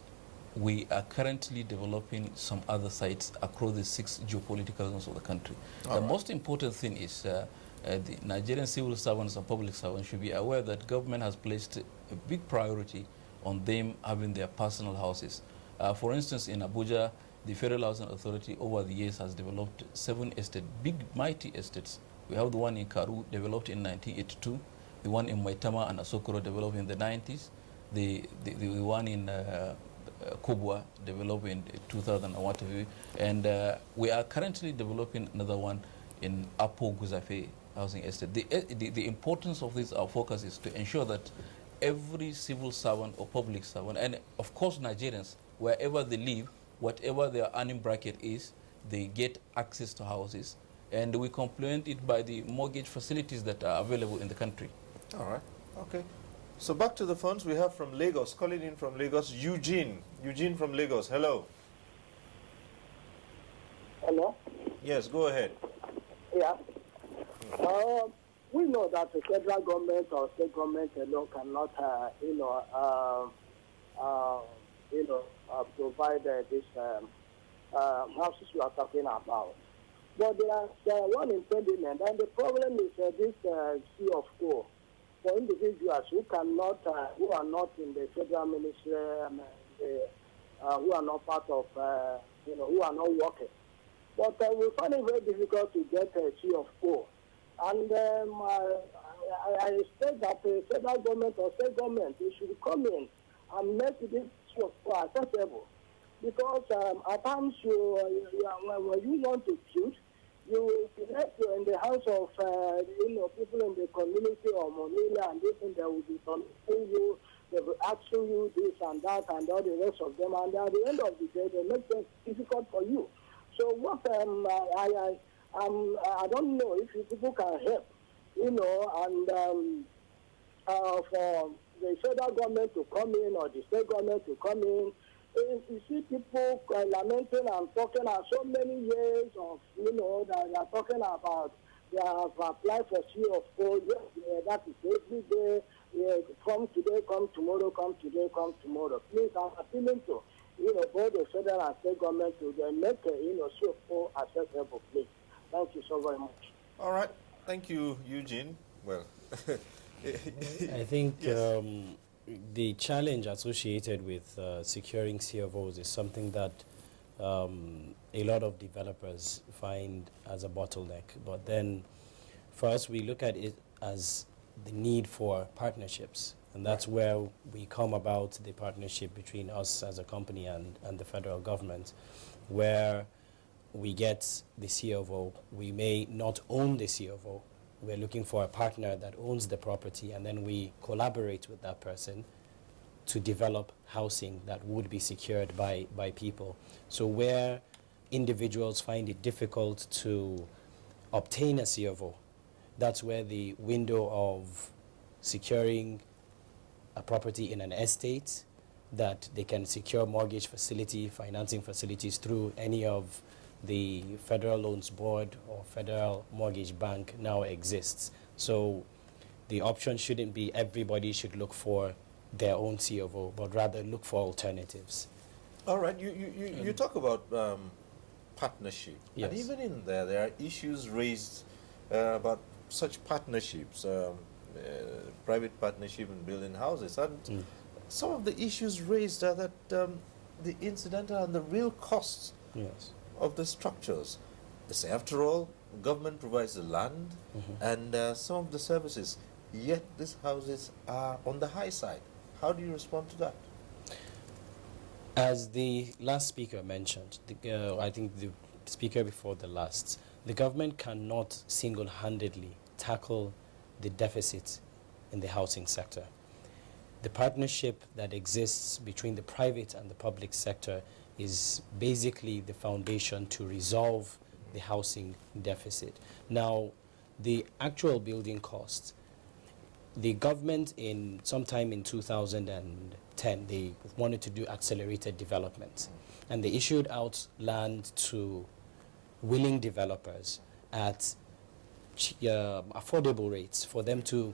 we are currently developing some other sites across the 6 geopolitical zones of the country. The most important thing is the Nigerian civil servants and public servants should be aware that government has placed a big priority on them having their personal houses. For instance, in Abuja, the Federal Housing Authority over the years has developed 7 estates, big, mighty estates. We have the one in Karu, developed in 1982, the one in Maitama and Asokoro, developed in the 90s, the one in Kubwa, developed in 2000 and what have you. And we are currently developing another one in Apo Guzafe Housing Estate. The importance of this, our focus is to ensure that every civil servant or public servant, and of course Nigerians, wherever they live, whatever their earning bracket is, they get access to houses. And we complement it by the mortgage facilities that are available in the country. All right. Okay. So back to the phones we have from Lagos. Calling in from Lagos, Eugene. Eugene from Lagos. Hello. Hello? Yes, go ahead. Yeah. We know that the federal government or state government alone cannot, provide this houses we are talking about. But there are one impediment, and the problem is this fee of coal for individuals who cannot, who are not in the federal ministry, who are not part of, who are not working. But we find it very difficult to get a C of O. And I expect that the federal government or state government should come in and make this C of O accessible. Because at times when you want to build, you will select in the house of people in the community or Monila, and this, and they will be telling you, they will asking you this and that and all the rest of them, and at the end of the day, they make things difficult for you. So what I don't know if you people can help, and for the federal government to come in or the state government to come in. You see people lamenting and talking about so many years of, that they are talking about they have applied for C of O. Yes, that is every day. Come today, come tomorrow, come today, come tomorrow. Please, I'm appealing to, both the federal and state government to make C of O accessible, please. Thank you so very much. All right. Thank you, Eugene. Well, I think yes. The challenge associated with securing C of Os is something that a lot of developers find as a bottleneck. But then for us, we look at it as the need for partnerships. And that's where we come about the partnership between us as a company and the federal government, where we get the C of O. We may not own the C of O. We're looking for a partner that owns the property, and then we collaborate with that person to develop housing that would be secured by people. So where individuals find it difficult to obtain a C of O, that's where the window of securing a property in an estate that they can secure mortgage facility, financing facilities through any of the Federal Loans Board or Federal Mortgage Bank now exists. So the option shouldn't be everybody should look for their own C of O, but rather look for alternatives. All right, you talk about partnership. Yes. And even in there are issues raised about such partnerships, private partnership in building houses. And some of the issues raised are that the incidental and the real costs of the structures. They say, after all, government provides the land and some of the services, yet these houses are on the high side. How do you respond to that? As the last speaker mentioned, I think the speaker before the last, the government cannot single-handedly tackle the deficit in the housing sector. The partnership that exists between the private and the public sector is basically the foundation to resolve the housing deficit. Now, the actual building costs, the government sometime in 2010, they wanted to do accelerated development. And they issued out land to willing developers at affordable rates for them to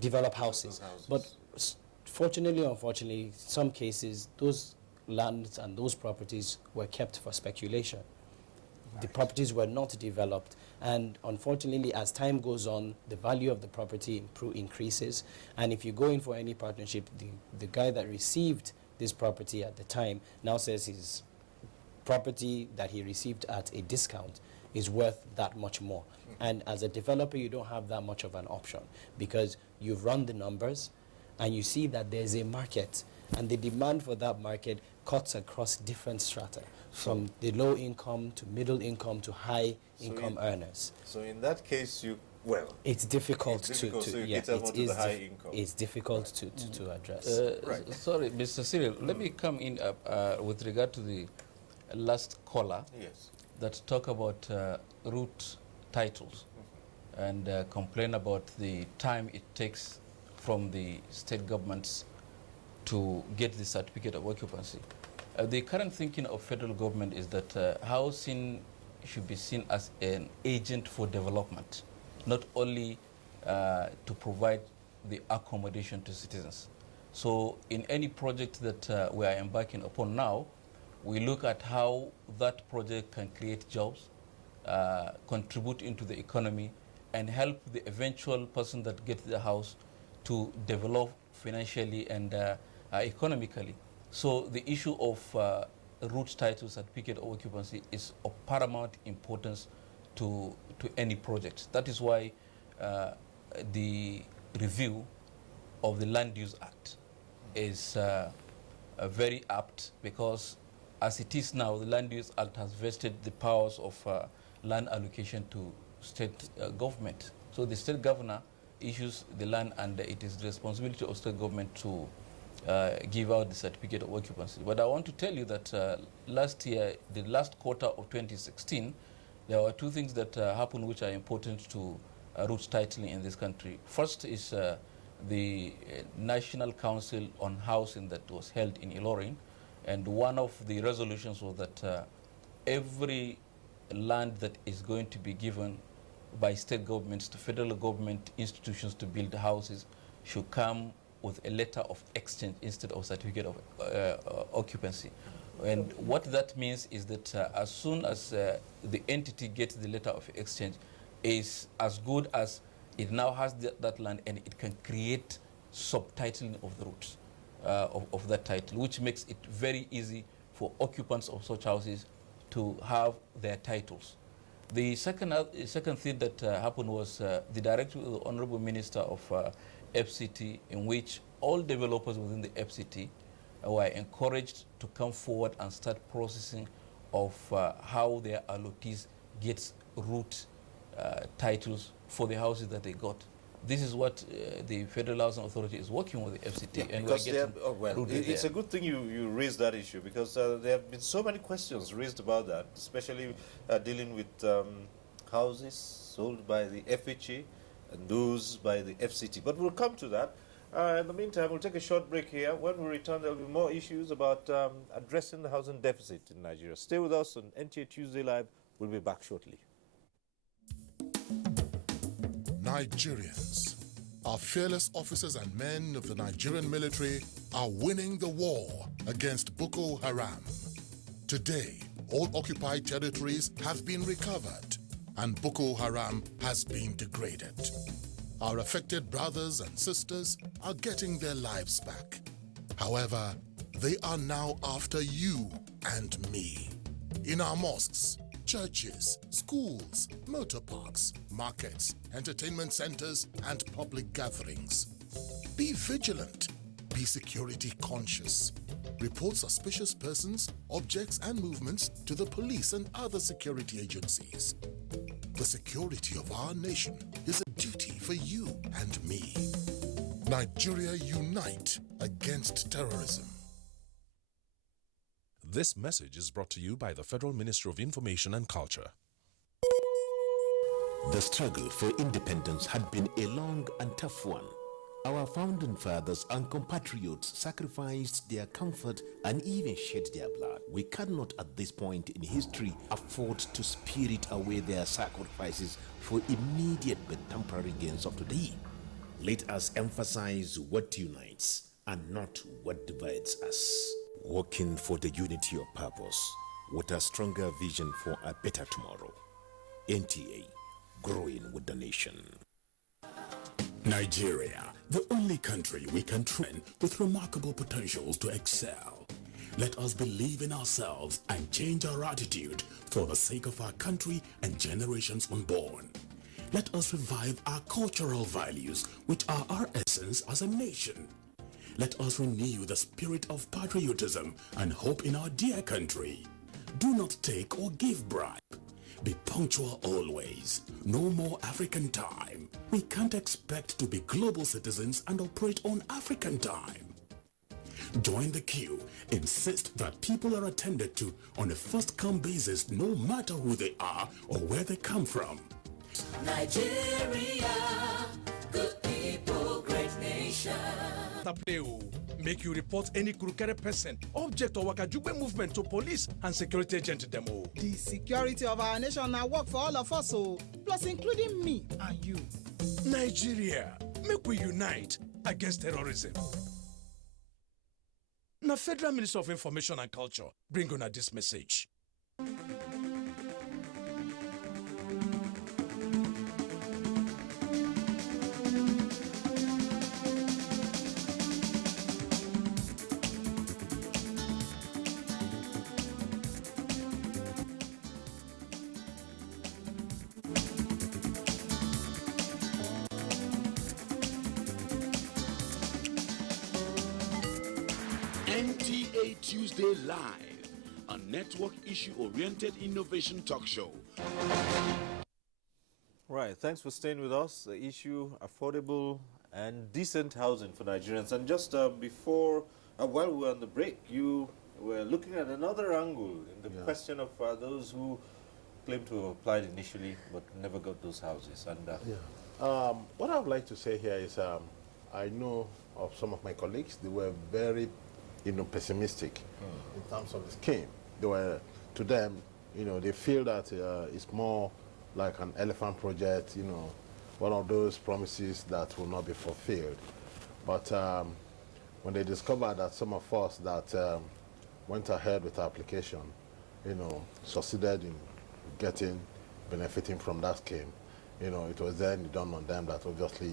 develop houses. But fortunately or unfortunately, in some cases, those lands and those properties were kept for speculation. The properties were not developed, and unfortunately, as time goes on, the value of the property increases. And if you go in for any partnership, the guy that received this property at the time now says his property that he received at a discount is worth that much more. And as a developer, you don't have that much of an option, because you've run the numbers and you see that there's a market, and the demand for that market cuts across different strata, from the low income to middle income to high income earners. So in that case, it's difficult to it's difficult to address. Sorry, Mr. Cyril, let me come in with regard to the last caller that talk about root titles and complain about the time it takes from the state governments to get the certificate of occupancy. The current thinking of federal government is that housing should be seen as an agent for development, not only to provide the accommodation to citizens. So in any project that we are embarking upon now, we look at how that project can create jobs, contribute into the economy, and help the eventual person that gets the house to develop financially and economically. So the issue of root title certificate of occupancy is of paramount importance to any project. That is why the review of the Land Use Act is very apt, because as it is now, the Land Use Act has vested the powers of land allocation to state government. So the state governor issues the land, and it is the responsibility of state government to give out the certificate of occupancy. But I want to tell you that last year, the last quarter of 2016, there were two things that happened which are important to root titling in this country. First is the National Council on Housing that was held in Ilorin, and one of the resolutions was that every land that is going to be given by state governments to federal government institutions to build houses should come with a letter of exchange instead of certificate of occupancy. And what that means is that as soon as the entity gets the letter of exchange, is as good as it now has that land, and it can create subtitling of the roots of that title, which makes it very easy for occupants of such houses to have their titles. The second thing that happened was the directive of the Honorable Minister of FCT, in which all developers within the FCT were encouraged to come forward and start processing of how their allottees get root titles for the houses that they got. This is what the Federal Housing Authority is working with the FCT, and we're getting it's a good thing you raised that issue, because there have been so many questions raised about that, especially dealing with houses sold by the FHA and those by the FCT. But we'll come to that. In the meantime, we'll take a short break here. When we return, there will be more issues about addressing the housing deficit in Nigeria. Stay with us on NTA Tuesday Live. We'll be back shortly. Nigerians, our fearless officers and men of the Nigerian military are winning the war against Boko Haram. Today, all occupied territories have been recovered and Boko Haram has been degraded. Our affected brothers and sisters are getting their lives back. However, they are now after you and me. In our mosques, churches, schools, motor parks, markets, entertainment centers, and public gatherings. Be vigilant. Be security conscious. Report suspicious persons, objects, and movements to the police and other security agencies. The security of our nation is a duty for you and me. Nigeria, unite against terrorism. This message is brought to you by the Federal Ministry of Information and Culture. The struggle for independence had been a long and tough one. Our founding fathers and compatriots sacrificed their comfort and even shed their blood. We cannot at this point in history afford to spirit away their sacrifices for immediate but temporary gains of today. Let us emphasize what unites and not what divides us. Working for the unity of purpose with a stronger vision for a better tomorrow. NTA, growing with the nation. Nigeria, the only country we can train with remarkable potentials to excel. Let us believe in ourselves and change our attitude for the sake of our country and generations unborn. Let us revive our cultural values, which are our essence as a nation. Let us renew the spirit of patriotism and hope in our dear country. Do not take or give bribe. Be punctual always. No more African time. We can't expect to be global citizens and operate on African time. Join the queue. Insist that people are attended to on a first-come basis, no matter who they are or where they come from. Nigeria, good people, great nation. Make you report any crooked person, object or wakajube movement to police and security agent demo. The security of our nation now work for all of us, plus including me and you. Nigeria, make we unite against terrorism. Now, Federal Minister of Information and Culture bring on this message. NTA Tuesday Live, a network issue-oriented innovation talk show. Right, thanks for staying with us. The issue, affordable and decent housing for Nigerians. And just before, while we were on the break, you were looking at another angle in the question of those who claim to have applied initially but never got those houses. And what I would like to say here is I know of some of my colleagues, they were very pessimistic in terms of the scheme. They were, to them, they feel that it's more like an elephant project, one of those promises that will not be fulfilled. But when they discovered that some of us that went ahead with our application, succeeded in benefiting from that scheme, it was then dawned on them that obviously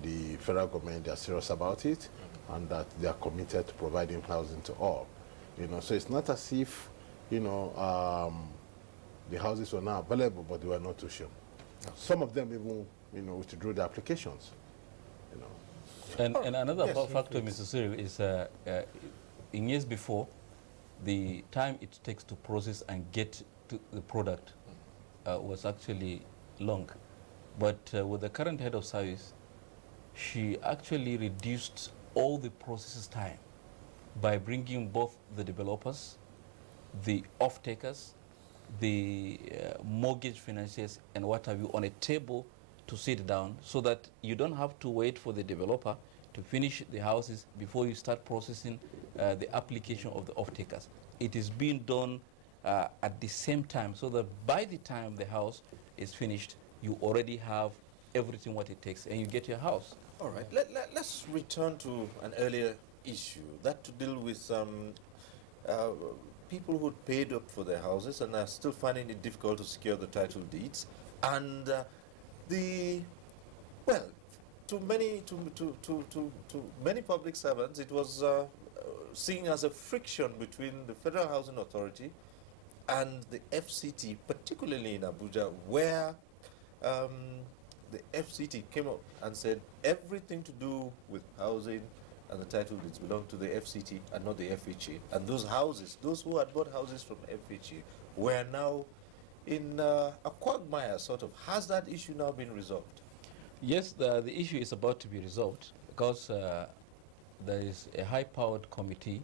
the federal government, they are serious about it, and that they are committed to providing housing to all. So it's not as if, the houses were now available, but they were not too sure. Some of them even, withdrew the applications. And another factor, Mr. Cyril, is in years before, the time it takes to process and get to the product was actually long. But with the current head of service, she actually reduced all the process time by bringing both the developers, the off-takers, the mortgage financiers and what have you on a table to sit down, so that you don't have to wait for the developer to finish the houses before you start processing the application of the off-takers. It is being done at the same time, so that by the time the house is finished, you already have everything what it takes and you get your house. All right, let's return to an earlier issue, that to deal with people who paid up for their houses and are still finding it difficult to secure the title deeds, and to many public servants, it was seen as a friction between the Federal Housing Authority and the FCT, particularly in Abuja, where the FCT came up and said everything to do with housing and the title deeds belong to the FCT and not the FHA. And those houses, those who had bought houses from FHA, were now in a quagmire, sort of. Has that issue now been resolved? Yes, the issue is about to be resolved, because there is a high-powered committee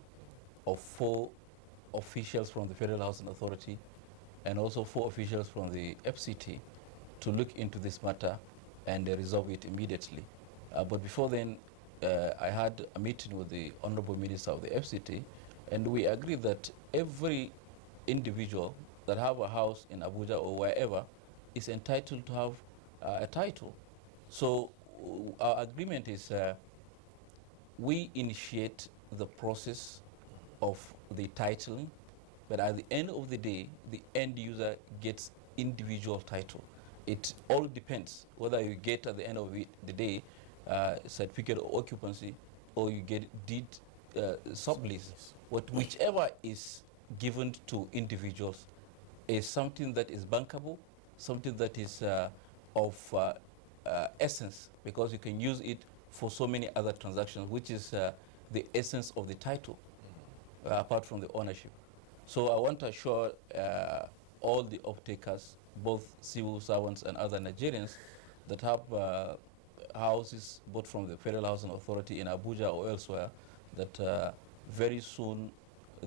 of 4 officials from the Federal Housing Authority and also 4 officials from the FCT to look into this matter and resolve it immediately. But before then, I had a meeting with the Honorable Minister of the FCT, and we agreed that every individual that have a house in Abuja or wherever is entitled to have a title. So our agreement is we initiate the process of the titling, but at the end of the day, the end user gets individual title. It all depends whether you get at the end of the day certificate of occupancy or you get deed sublease. Whichever is given to individuals is something that is bankable, something that is of essence, because you can use it for so many other transactions, which is the essence of the title, apart from the ownership. So I want to assure all the off-takers, both civil servants and other Nigerians that have houses both from the Federal Housing Authority in Abuja or elsewhere, that very soon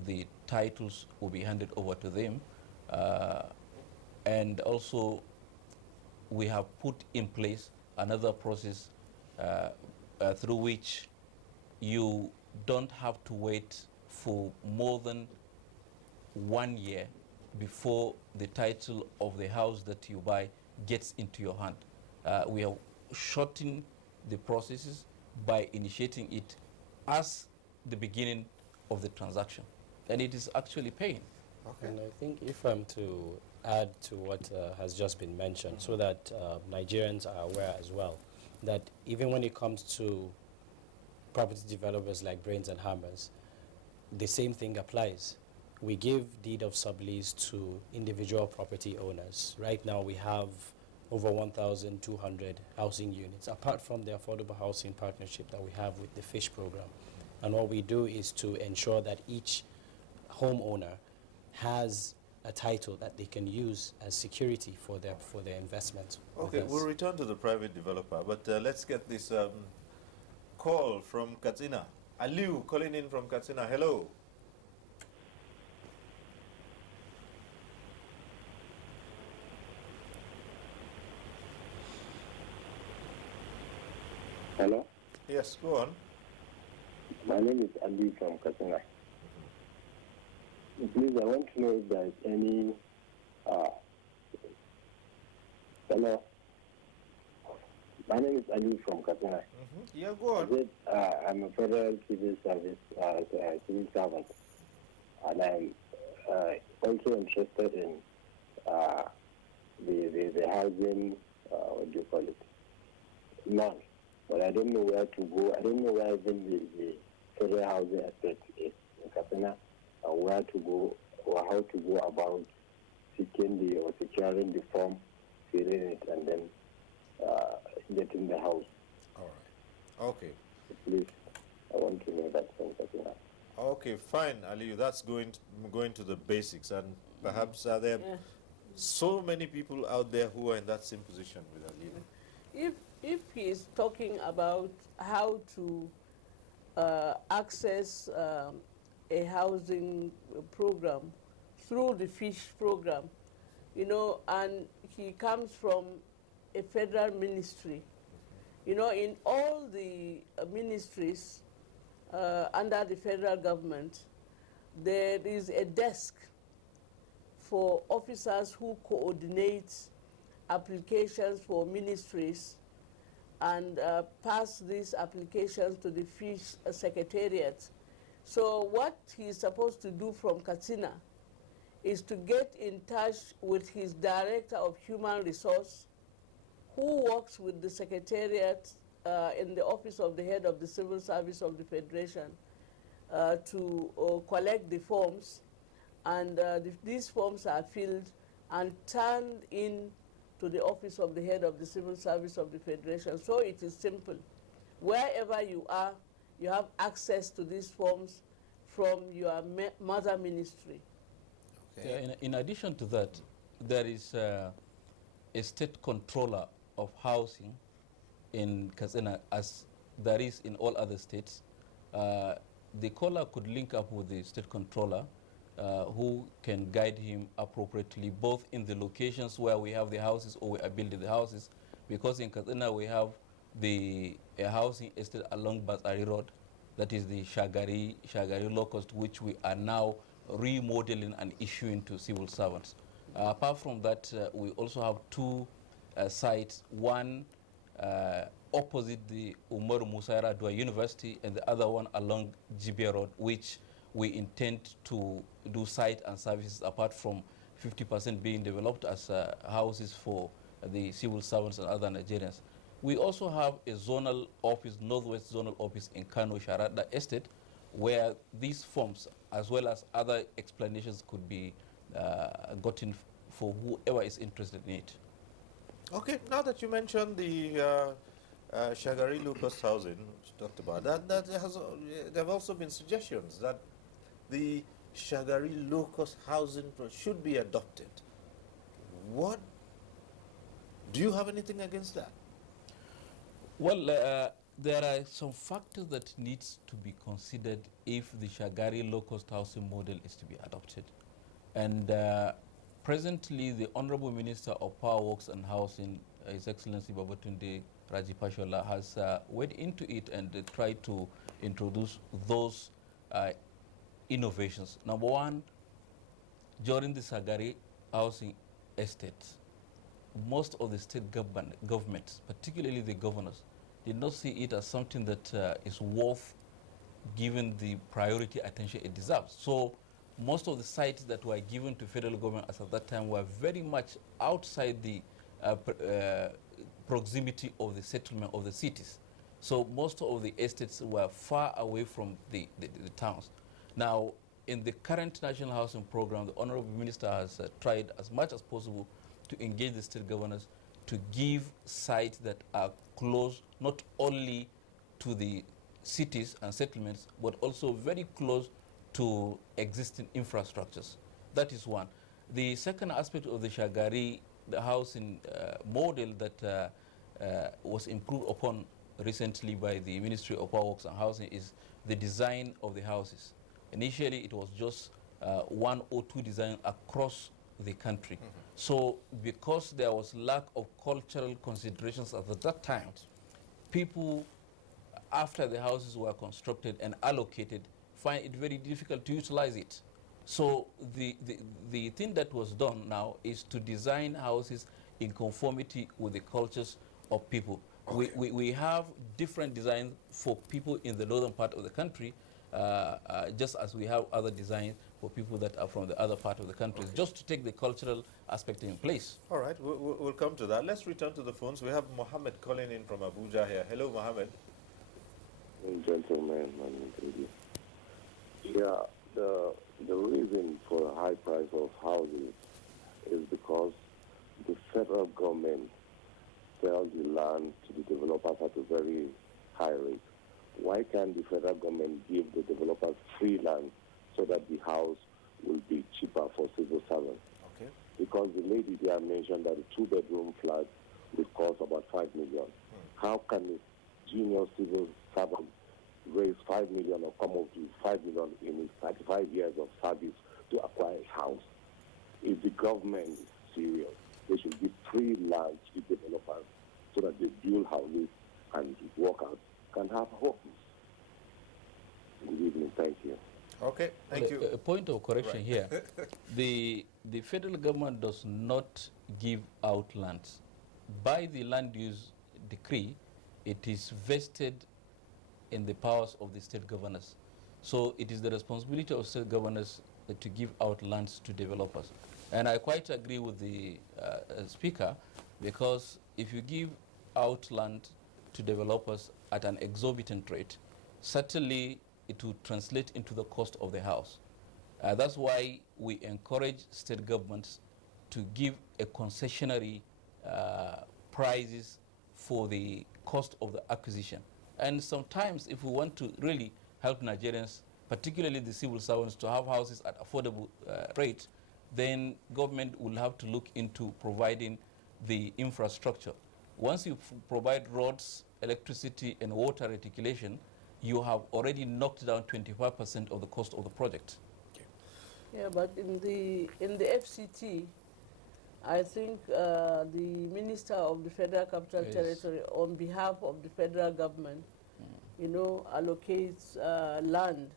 the titles will be handed over to them. And also we have put in place another process through which you don't have to wait for more than 1 year before the title of the house that you buy gets into your hand. We have shortened the processes by initiating it as the beginning of the transaction, and it is actually paying. Okay. And I think if I'm to add to what has just been mentioned, so that Nigerians are aware as well, that even when it comes to property developers like Brains and Hammers, the same thing applies. We give deed of sublease to individual property owners. Right now we have over 1,200 housing units, apart from the affordable housing partnership that we have with the FISH program. And what we do is to ensure that each homeowner has a title that they can use as security for their investment. Okay, we'll return to the private developer, but let's get this call from Katsina. Aliu calling in from Katsina. Hello. Hello? Yes, go on. My name is Ali from Katsina. Please, I want to know if there is any... hello? My name is Ali from Katsina. Yeah, go on. I'm a federal civil service civil servant, and I'm also interested in the housing, what do you call it, loan. But I don't know where to go. I don't know where even the federal housing estate is in Katsina, or where to go, or how to go about seeking or securing the form, filling it, and then getting the house. All right. Okay. Please, I want to know that from Katsina. Okay, fine, Aliu. That's going to the basics, and perhaps there are so many people out there who are in that same position with Aliu. If he is talking about how to access a housing program through the fish program, you know, and he comes from a federal ministry, you know, in all the ministries under the federal government, there is a desk for officers who coordinate applications for ministries and pass these applications to the fish secretariat. So what he's supposed to do from Katsina is to get in touch with his director of human resource, who works with the secretariat in the office of the head of the civil service of the federation to collect the forms, and these forms are filled and turned in to the office of the head of the civil service of the federation. So it is simple. Wherever you are, you have access to these forms from your mother ministry. Okay. Yeah, in addition to that, there is a state controller of housing in Katsina, as there is in all other states. The caller could link up with the state controller who can guide him appropriately, both in the locations where we have the houses or we are building the houses, because in Katsina we have the housing estate along Batsari Road, that is the Shagari locust, which we are now remodeling and issuing to civil servants. Apart from that, we also have two sites, one opposite the Umaru Musa Yar'Adua University and the other one along Jibia Road, which we intend to do site and services apart from 50% being developed as houses for the civil servants and other Nigerians. We also have a zonal office, Northwest Zonal Office in Kano Sharada Estate, where these forms as well as other explanations could be gotten for whoever is interested in it. Okay, now that you mentioned the Shagari Lucas housing, which you talked about, there have also been suggestions that the Shagari Lucas housing should be adopted. What? Do you have anything against that? Well, there are some factors that needs to be considered if the Shagari low-cost housing model is to be adopted. And presently, the Honorable Minister of Power Works and Housing, His Excellency Babatunde Rajapaksa, has went into it and tried to introduce those innovations. Number one, during the Shagari housing estate, most of the state governments, particularly the governors, did not see it as something that is worth giving the priority attention it deserves. So most of the sites that were given to federal government as at that time were very much outside the proximity of the settlement of the cities. So most of the estates were far away from the towns. Now, in the current National Housing Program, the Honorable Minister has tried as much as possible to engage the state governors to give sites that are close not only to the cities and settlements, but also very close to existing infrastructures. That is one. The second aspect of the Shagari, the housing model that was improved upon recently by the Ministry of Power Works and Housing is the design of the houses. Initially, it was just one or two designs across the country. So because there was lack of cultural considerations at that time, people, after the houses were constructed and allocated, find it very difficult to utilize it. So the thing that was done now is to design houses in conformity with the cultures of people. Okay. We have different designs for people in the northern part of the country, just as we have other designs for people that are from the other part of the country, just to take the cultural aspect in place. All right, we'll come to that. Let's return to the phones. We have Mohammed calling in from Abuja here. Hello, Mohammed. Gentlemen, yeah, the reason for the high price of houses is because the federal government sells the land to the developers at a very high rate. Why can't the federal government give the developers free land so that the house will be cheaper for civil servants? Okay. Because the lady there mentioned that a two-bedroom flat will cost about 5 million. How can a junior civil servant raise 5 million or come up to 5 million in his 35 years of service to acquire a house? If the government is serious, they should give free land to the developers so that they build houses and workers can have homes. Good evening, thank you. Okay, thank you. A point of correction here. The federal government does not give out lands. By the land use decree, it is vested in the powers of the state governors. So it is the responsibility of state governors to give out lands to developers. And I quite agree with the speaker, because if you give out land to developers at an exorbitant rate, certainly it will translate into the cost of the house. That's why we encourage state governments to give a concessionary prices for the cost of the acquisition. And sometimes if we want to really help Nigerians, particularly the civil servants, to have houses at affordable rate, then government will have to look into providing the infrastructure. Once you provide roads, electricity, and water reticulation, you have already knocked down 25% of the cost of the project. Yeah, but in the FCT, I think the Minister of the Federal Capital Territory, on behalf of the federal government, you know, allocates land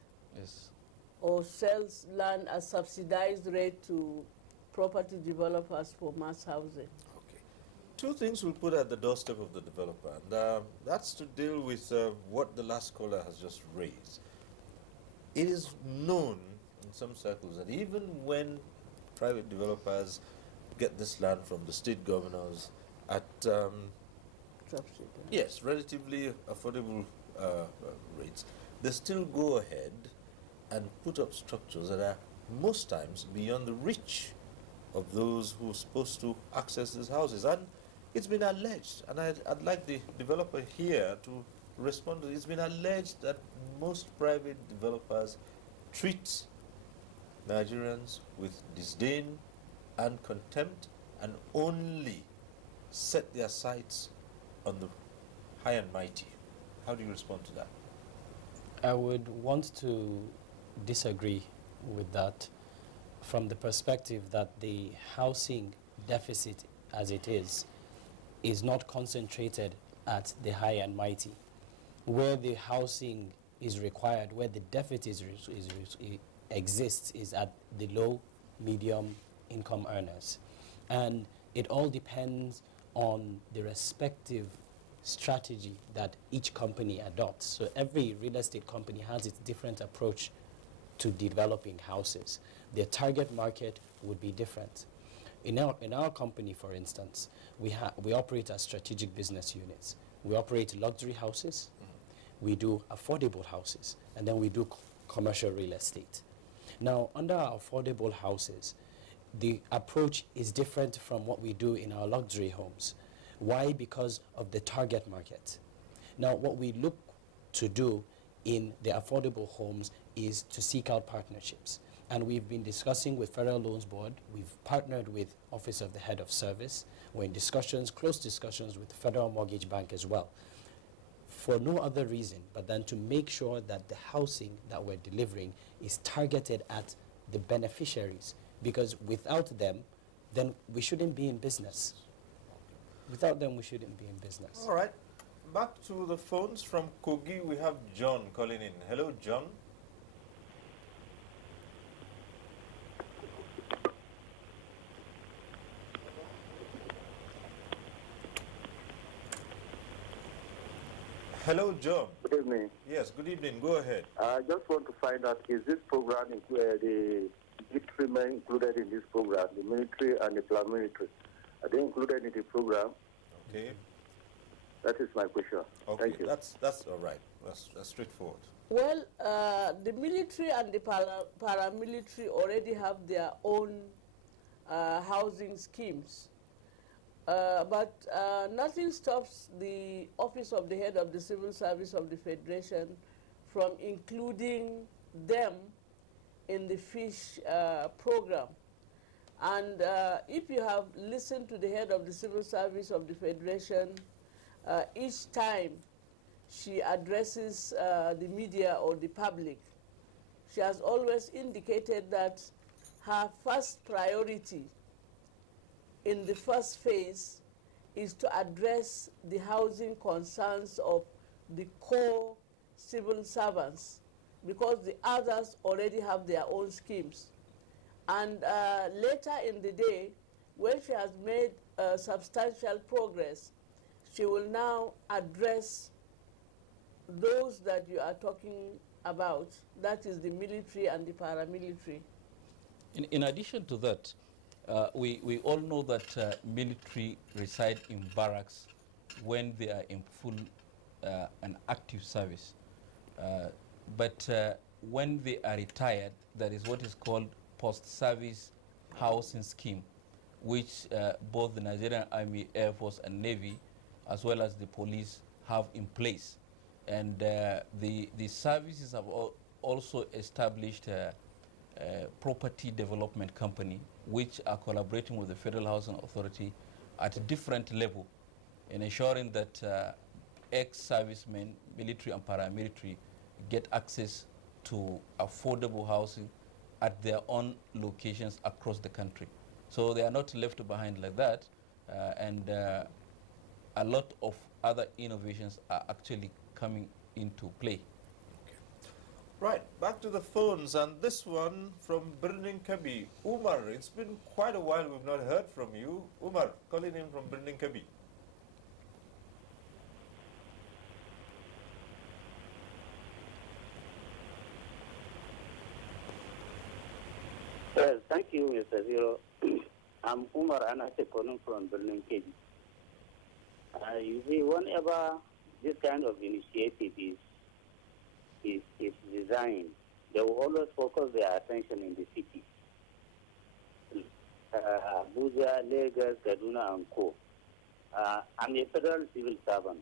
or sells land at subsidized rate to property developers for mass housing. Two things we'll put at the doorstep of the developer, and that's to deal with what the last caller has just raised. It is known in some circles that even when private developers get this land from the state governors at yes, relatively affordable rates, they still go ahead and put up structures that are most times beyond the reach of those who are supposed to access these houses. And it's been alleged, and I'd like the developer here to respond to it. It's been alleged that most private developers treat Nigerians with disdain and contempt and only set their sights on the high and mighty. How do you respond to that? I would want to disagree with that from the perspective that the housing deficit as it is not concentrated at the high and mighty. Where the housing is required, where the deficit exists is at the low, medium income earners. And it all depends on the respective strategy that each company adopts. So every real estate company has its different approach to developing houses. Their target market would be different. In our company, for instance, we operate as strategic business units. We operate luxury houses, we do affordable houses, and then we do commercial real estate. Now, under our affordable houses, the approach is different from what we do in our luxury homes. Why? Because of the target market. Now, what we look to do in the affordable homes is to seek out partnerships. And we've been discussing with Federal Loans Board. We've partnered with Office of the Head of Service. We're in discussions, close discussions with the Federal Mortgage Bank as well, for no other reason but than to make sure that the housing that we're delivering is targeted at the beneficiaries, because without them, then we shouldn't be in business. Without them, we shouldn't be in business. All right. Back to the phones from Kogi. We have John calling in. Hello, John. Hello, John. Good evening. Yes, good evening. Go ahead. I just want to find out, is this program, the military men included in this program, the military and the paramilitary, are they included in the program? Okay. That is my question. Okay, Thank you. That's all right. That's straightforward. Well, the military and the paramilitary already have their own housing schemes. But nothing stops the Office of the Head of the Civil Service of the Federation from including them in the FISH program. And if you have listened to the Head of the Civil Service of the Federation, each time she addresses the media or the public, she has always indicated that her first priority in the first phase is to address the housing concerns of the core civil servants, because the others already have their own schemes. And later in the day, when she has made substantial progress, she will now address those that you are talking about, that is the military and the paramilitary. In addition to that, we all know that military reside in barracks when they are in full and active service. But when they are retired, there is what is called post-service housing scheme, which both the Nigerian Army, Air Force, and Navy, as well as the police, have in place. And the services have also established a property development company, which are collaborating with the Federal Housing Authority at a different level in ensuring that ex-servicemen, military and paramilitary, get access to affordable housing at their own locations across the country. So they are not left behind like that, and a lot of other innovations are actually coming into play. Right, back to the phones, and this one from Birnin Kabi. Umar, it's been quite a while we've not heard from you. Umar, calling in from Birnin Kabi. Yes, thank you, Mr. Zero. I'm Umar Anate calling from Birnin Kabi. You see, whenever this kind of initiative is designed, they will always focus their attention in the cities. Abuja, Lagos, Kaduna, and Co. I'm a federal civil servant.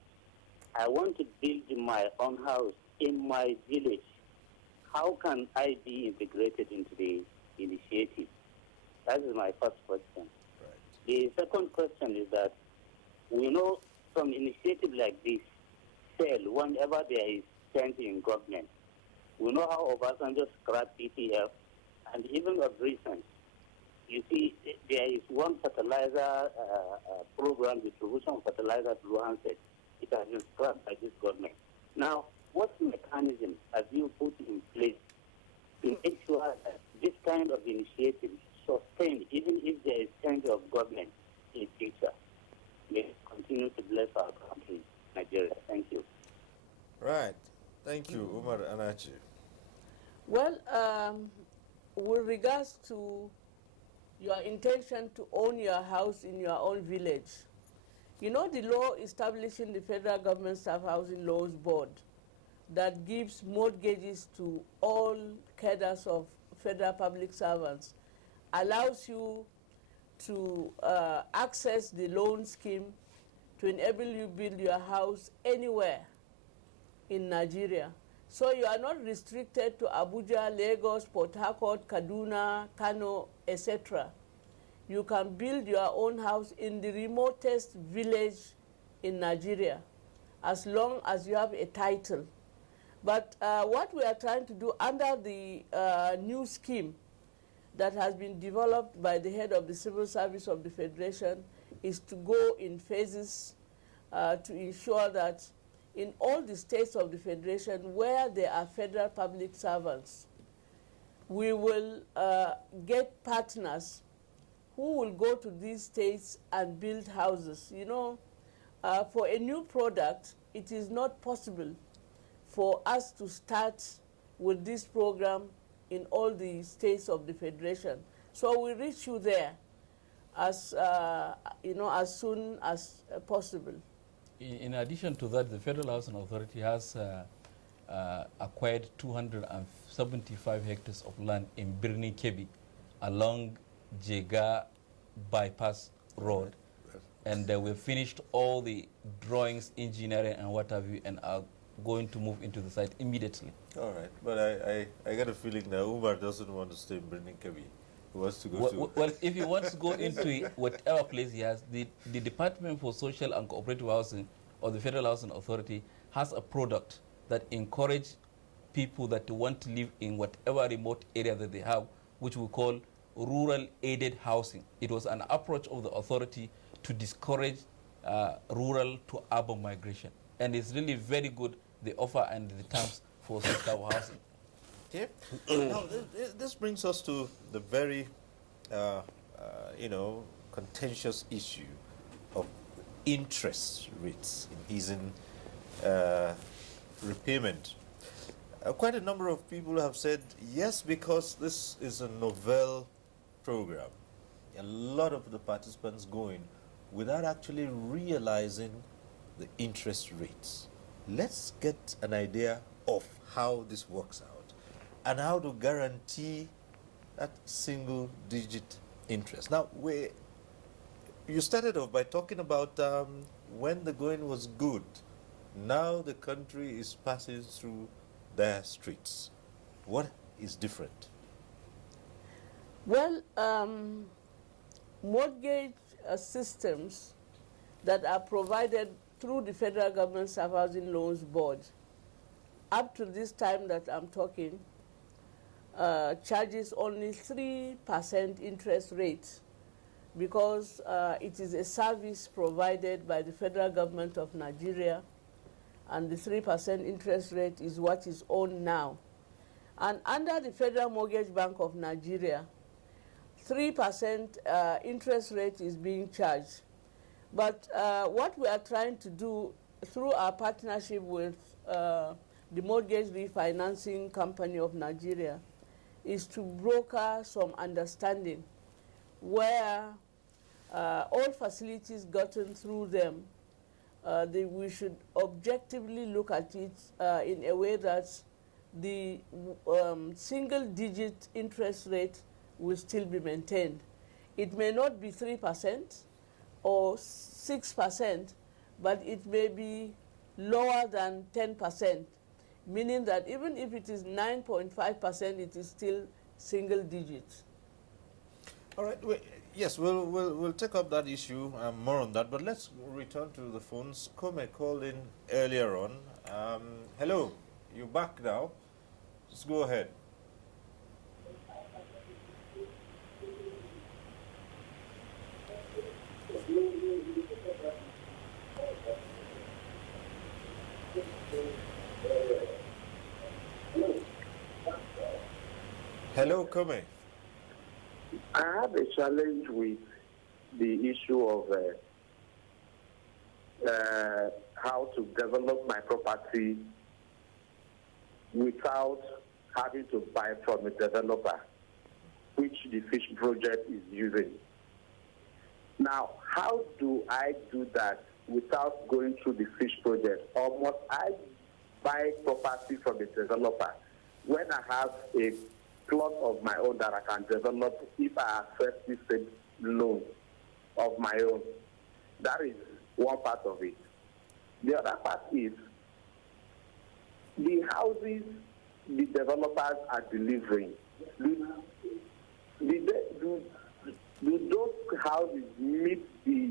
I want to build my own house in my village. How can I be integrated into the initiative? That is my first question. Right. The second question is that we know some initiative like this fail whenever there is change in government. We know how Obasanjo scrapped ETF, and even of recent, you see, there is one fertilizer program, distribution of fertilizer to Luhanset. It has been scrapped by this government. Now, what mechanism have you put in place to make sure that this kind of initiative is sustained, even if there is change of government in future? May continue to bless our country, Nigeria. Thank you. Right. Thank you, Umar Anachi. Well, with regards to your intention to own your house in your own village, you know the law establishing the Federal Government Staff Housing Laws Board that gives mortgages to all cadres of federal public servants allows you to access the loan scheme to enable you build your house anywhere in Nigeria. So you are not restricted to Abuja, Lagos, Port Harcourt, Kaduna, Kano, etc. You can build your own house in the remotest village in Nigeria, as long as you have a title. But what we are trying to do under the new scheme that has been developed by the head of the Civil Service of the Federation is to go in phases to ensure that in all the states of the Federation where there are federal public servants, we will get partners who will go to these states and build houses. You know, for a new product, it is not possible for us to start with this program in all the states of the Federation. So we reach you there as, you know, as soon as possible. In addition to that, the Federal Housing Authority has acquired 275 hectares of land in Birni Kebi along Jega Bypass Road. And we finished all the drawings, engineering, and what have you, and are going to move into the site immediately. All right, but I got a feeling that Umar doesn't want to stay in Birni Kebi. He wants to go to... Well, if he wants to go into whatever place he has, the Department for Social and Cooperative Housing or the Federal Housing Authority has a product that encourages people that want to live in whatever remote area that they have, which we call rural aided housing. It was an approach of the authority to discourage rural to urban migration. And it's really very good, the offer and the terms for such type of housing. Okay. Now, this brings us to the very, you know, contentious issue of interest rates in easing repayment. Quite a number of people have said yes, because this is a novel program. A lot of the participants go in without actually realizing the interest rates. Let's get an idea of how this works out and how to guarantee that single digit interest. Now, you started off by talking about when the going was good. Now the country is passing through their streets. What is different? Well, mortgage systems that are provided through the Federal Government Housing Loans Board, up to this time that I'm talking, charges only 3% interest rate, because it is a service provided by the Federal Government of Nigeria, and the 3% interest rate is what is owned now. And under the Federal Mortgage Bank of Nigeria, 3% interest rate is being charged. But what we are trying to do through our partnership with the Mortgage Refinancing Company of Nigeria is to broker some understanding where all facilities gotten through them, we should objectively look at it in a way that the single-digit interest rate will still be maintained. It may not be 3% or 6%, but it may be lower than 10%, meaning that even if it is 9.5%, it is still single digits. All right. Yes, we'll take up that issue, more on that, but let's return to the phones. Kome called in earlier on. Hello, you're back now. Just go ahead. Hello, Kome. I have a challenge with the issue of how to develop my property without having to buy from a developer, which the fish project is using. Now, how do I do that without going through the fish project? Or must I buy property from a developer when I have a plot of my own that I can develop if I access this loan of my own? That is one part of it. The other part is, the houses the developers are delivering, do those houses meet the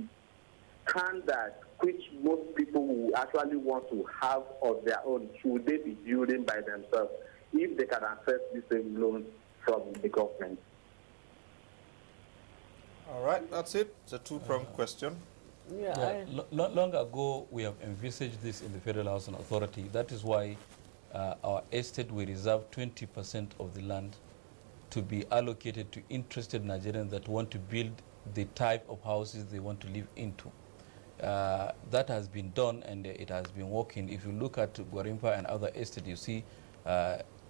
standard which most people who actually want to have of their own? Should they be building by themselves if they can access the same loans from the government? All right, that's it. It's a two-pronged question. Long ago, we have envisaged this in the Federal Housing Authority. That is why our estate, we reserve 20% of the land to be allocated to interested Nigerians that want to build the type of houses they want to live into. That has been done, and it has been working. If you look at Gwarimpa and other estates, you see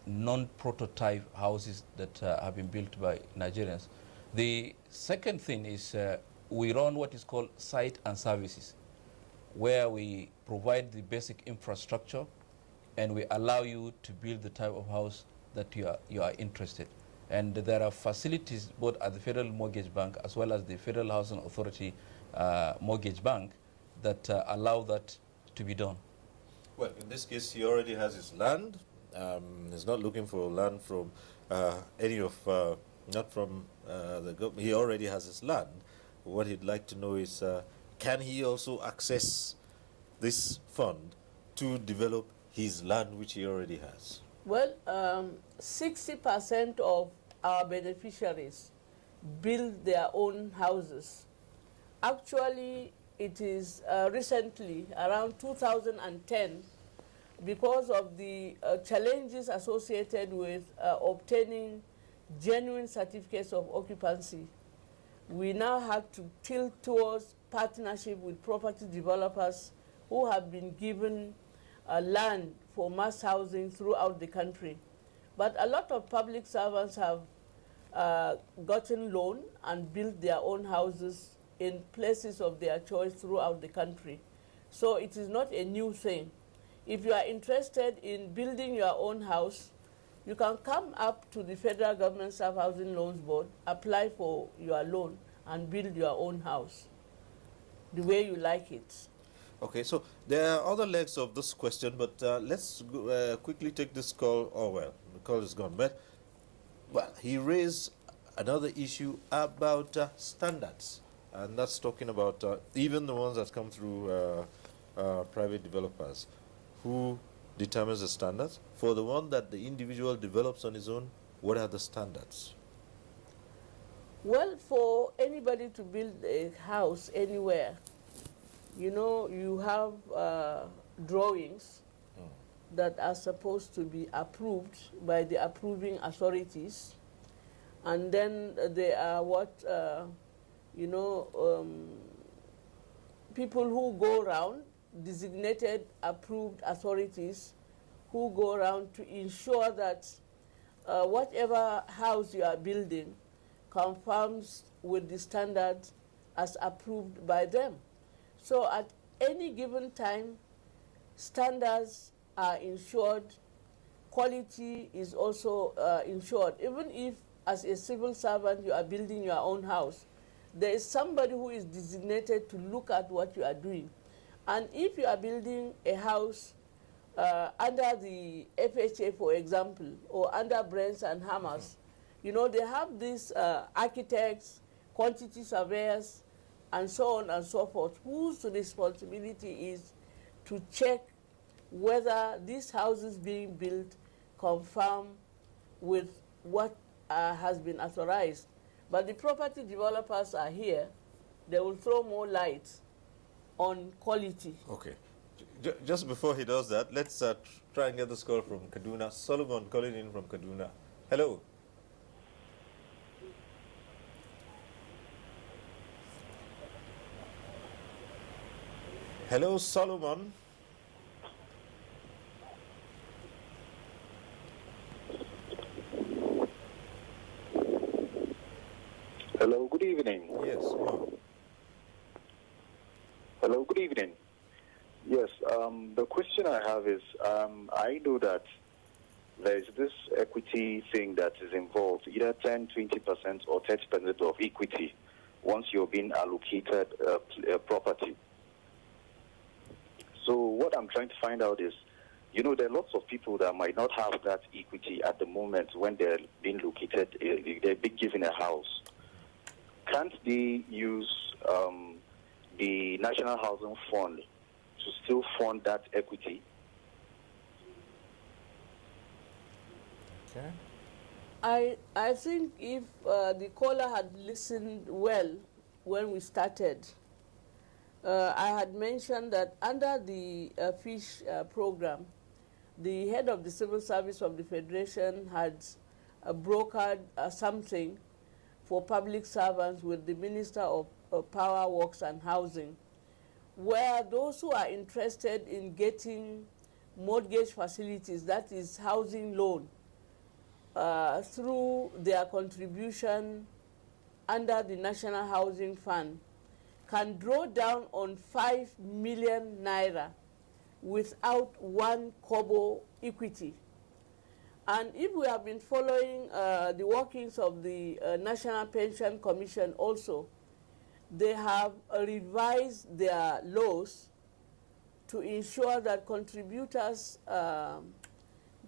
non-prototype houses that have been built by Nigerians. The second thing is we run what is called site and services, where we provide the basic infrastructure and we allow you to build the type of house that you are interested. And there are facilities both at the Federal Mortgage Bank as well as the Federal Housing Authority Mortgage Bank that allow that to be done. Well, in this case, he already has his land. He's not looking for land from any of, not from the government. He already has his land. What he'd like to know is, can he also access this fund to develop his land, which he already has? Well, 60% of our beneficiaries build their own houses. Actually, it is recently, around 2010, because of the challenges associated with obtaining genuine certificates of occupancy, we now have to tilt towards partnership with property developers who have been given land for mass housing throughout the country. But a lot of public servants have gotten loan and built their own houses in places of their choice throughout the country. So it is not a new thing. If you are interested in building your own house, you can come up to the Federal Government Staff Housing Loans Board, apply for your loan, and build your own house the way you like it. Okay, so there are other legs of this question, but let's quickly take this call. Oh, well, the call is gone. But, well, he raised another issue about standards, and that's talking about even the ones that come through private developers. Who determines the standards? For the one that the individual develops on his own, what are the standards? Well, for anybody to build a house anywhere, you know, you have drawings that are supposed to be approved by the approving authorities. And then there are what, people who go around, designated approved authorities who go around to ensure that whatever house you are building conforms with the standards as approved by them. So at any given time, standards are ensured, quality is also ensured. Even if as a civil servant you are building your own house, there is somebody who is designated to look at what you are doing. And if you are building a house under the FHA, for example, or under Brands and Hammers, you know, they have these architects, quantity surveyors, and so on and so forth, whose responsibility is to check whether these houses being built conform with what has been authorized. But the property developers are here. They will throw more light on quality. Okay. Just before he does that, let's try and get this call from Kaduna. Solomon calling in from Kaduna. Hello. Hello, Solomon. Hello, good evening. Yes. Hello, good evening. Yes, the question I have is, I know that there's this equity thing that is involved, either 10, 20% or 30% of equity once you're being allocated a property. So what I'm trying to find out is, You know, there are lots of people that might not have that equity at the moment when they're being located, they're being given a house. Can't they use the National Housing Fund to still fund that equity? Okay. I think if the caller had listened well when we started, I had mentioned that under the fish program, the head of the civil service of the Federation had brokered something for public servants with the Minister of Power, Works and Housing, where those who are interested in getting mortgage facilities, that is housing loan, through their contribution under the National Housing Fund, can draw down on 5 million naira without 1 kobo equity. And if we have been following the workings of the National Pension Commission also, they have revised their laws to ensure that contributors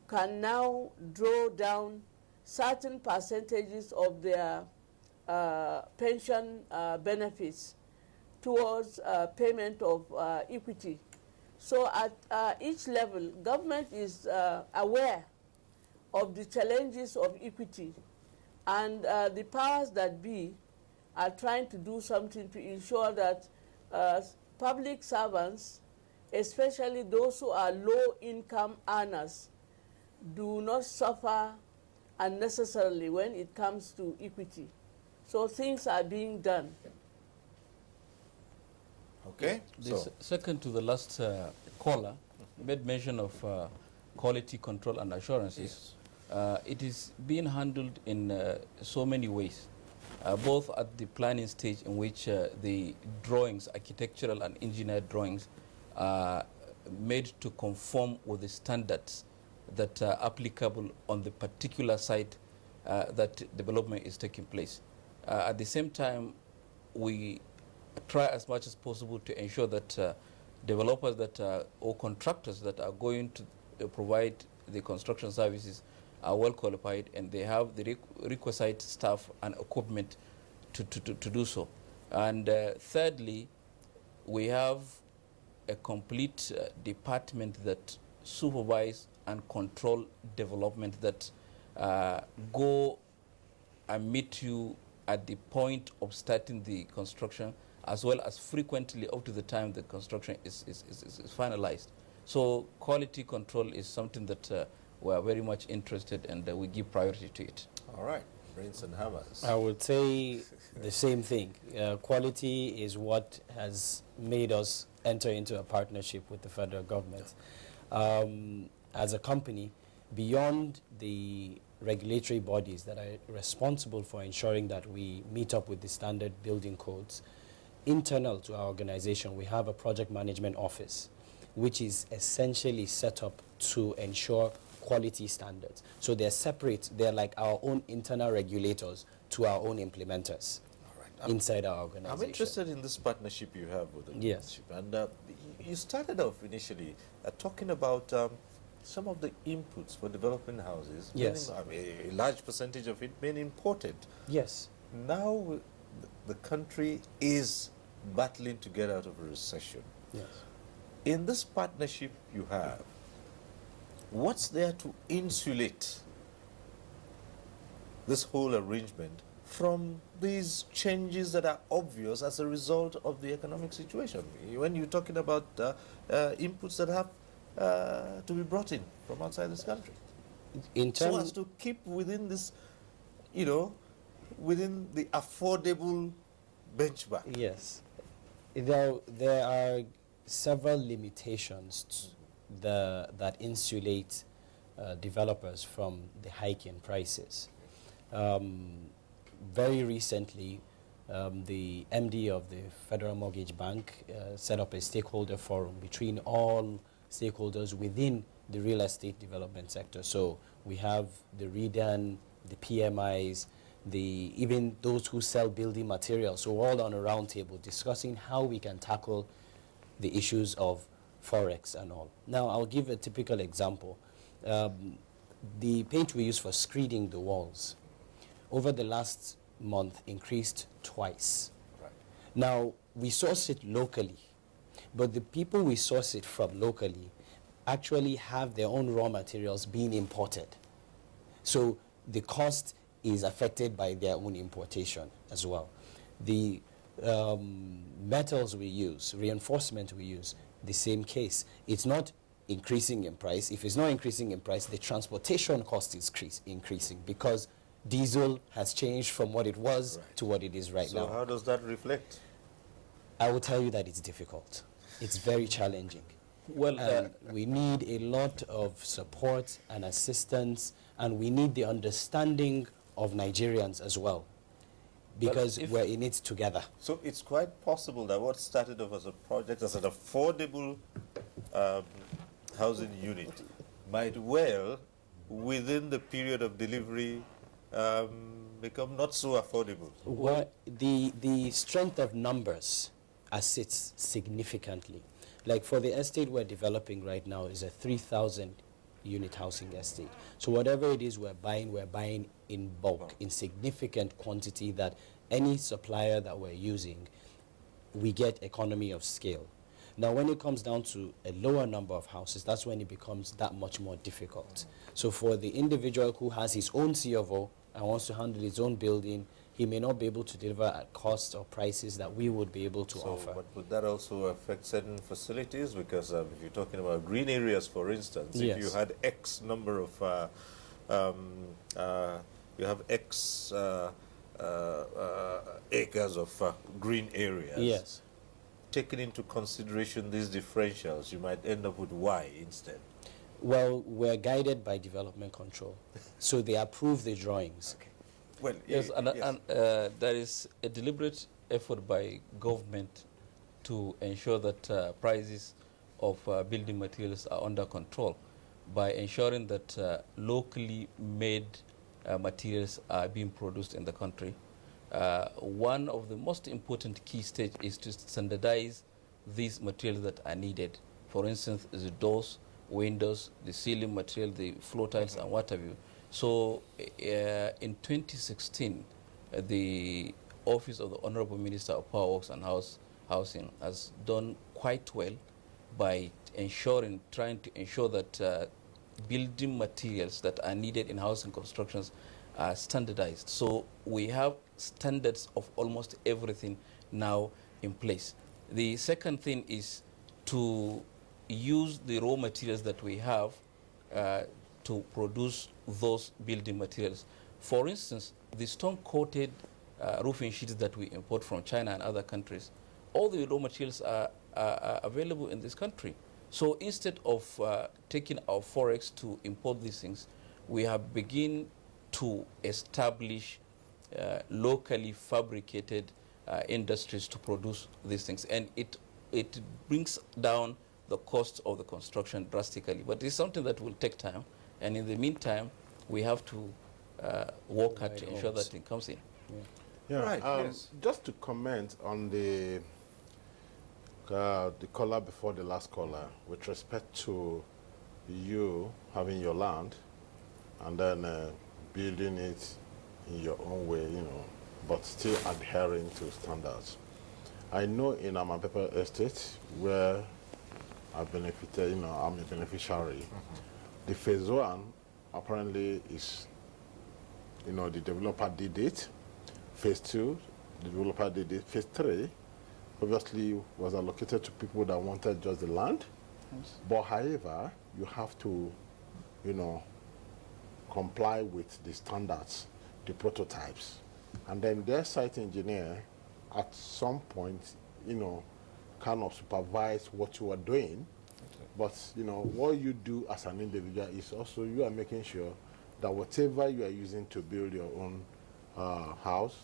can now draw down certain percentages of their pension benefits towards payment of equity. So at each level, government is aware of the challenges of equity, and the powers that be are trying to do something to ensure that public servants, especially those who are low-income earners, do not suffer unnecessarily when it comes to equity. So things are being done. Okay. Second to the last caller, made mention of quality control and assurances. It is being handled in so many ways, both at the planning stage, in which the drawings, architectural and engineered drawings, are made to conform with the standards that are applicable on the particular site that development is taking place. At the same time, we try as much as possible to ensure that developers or contractors that are going to provide the construction services are well qualified, and they have the requisite staff and equipment to do so. And thirdly, we have a complete department that supervise and control development, that go and meet you at the point of starting the construction, as well as frequently up to the time the construction is finalized. So quality control is something that we are very much interested in, and we give priority to it. All right, brains and hammers. I would say the same thing. Quality is what has made us enter into a partnership with the federal government. As a company, beyond the regulatory bodies that are responsible for ensuring that we meet up with the standard building codes, internal to our organization, we have a project management office, which is essentially set up to ensure quality standards. So they're separate. They're like our own internal regulators to our own implementers inside our organization. I'm interested in this partnership you have with the Yes. partnership. And you started off initially talking about some of the inputs for developing houses. Yes. A large percentage of it being imported. Yes. Now the country is battling to get out of a recession. Yes. In this partnership you have, what's there to insulate this whole arrangement from these changes that are obvious as a result of the economic situation? When you're talking about inputs that have to be brought in from outside this country, so as to keep within this, within the affordable benchmark. Yes. There are several limitations that insulate developers from the hike in prices. Very recently, the MD of the Federal Mortgage Bank set up a stakeholder forum between all stakeholders within the real estate development sector. So we have the REDAN, the PMIs, even those who sell building materials. So we're all on a round table discussing how we can tackle the issues of Forex and all. Now, I'll give a typical example. The paint we use for screeding the walls over the last month increased twice. Right. Now, we source it locally, but the people we source it from locally actually have their own raw materials being imported. So the cost is affected by their own importation as well. The metals we use, reinforcement we use, the same case. It's not increasing in price. If it's not increasing in price, the transportation cost is increasing because diesel has changed from what it was to what it is right now. So how does that reflect? I will tell you that it's difficult. It's very challenging. Well, we need a lot of support and assistance, and we need the understanding of Nigerians as well, because we're in it together. So it's quite possible that what started off as a project, as an affordable housing unit, might well, within the period of delivery, become not so affordable. Well, the strength of numbers assists significantly. Like for the estate we're developing right now is a 3,000 unit housing estate. So whatever it is we're buying in bulk, in significant quantity, that any supplier that we're using, we get economy of scale. Now when it comes down to a lower number of houses, that's when it becomes that much more difficult. So for the individual who has his own C of O and wants to handle his own building, he may not be able to deliver at cost or prices that we would be able to offer. But would that also affect certain facilities? Because if you're talking about green areas, for instance, Yes. if you had X number of, you have X acres of green areas. Yes. Taking into consideration these differentials, you might end up with Y instead. Well, we're guided by development control, so they approve the drawings. Okay. Well, yes, and there is a deliberate effort by government to ensure that prices of building materials are under control by ensuring that locally made materials are being produced in the country. One of the most important key stage is to standardize these materials that are needed. For instance, the doors, windows, the ceiling material, the floor tiles, and what have you. So in 2016, the Office of the Honorable Minister of Power Works and Housing has done quite well by trying to ensure that building materials that are needed in housing constructions are standardized. So we have standards of almost everything now in place. The second thing is to use the raw materials that we have to produce those building materials. For instance, the stone-coated roofing sheets that we import from China and other countries, all the raw materials are available in this country. So instead of taking our forex to import these things, we have begun to establish locally fabricated industries to produce these things. And it brings down the cost of the construction drastically. But it's something that will take time. And in the meantime, we have to work hard to ensure that it comes in. Yeah. Right, yes. Just to comment on the caller before the last caller, with respect to you having your land and then building it in your own way, but still adhering to standards. I know in Amapepe Estate, where I benefited, I'm a beneficiary. The phase one apparently is, the developer did it. Phase two, the developer did it. Phase three, obviously, was allocated to people that wanted just the land. Yes. But however, you have to, comply with the standards, the prototypes. And then their site engineer, at some point, kind of supervise what you are doing. Okay. But, what you do as an individual is also you are making sure that whatever you are using to build your own house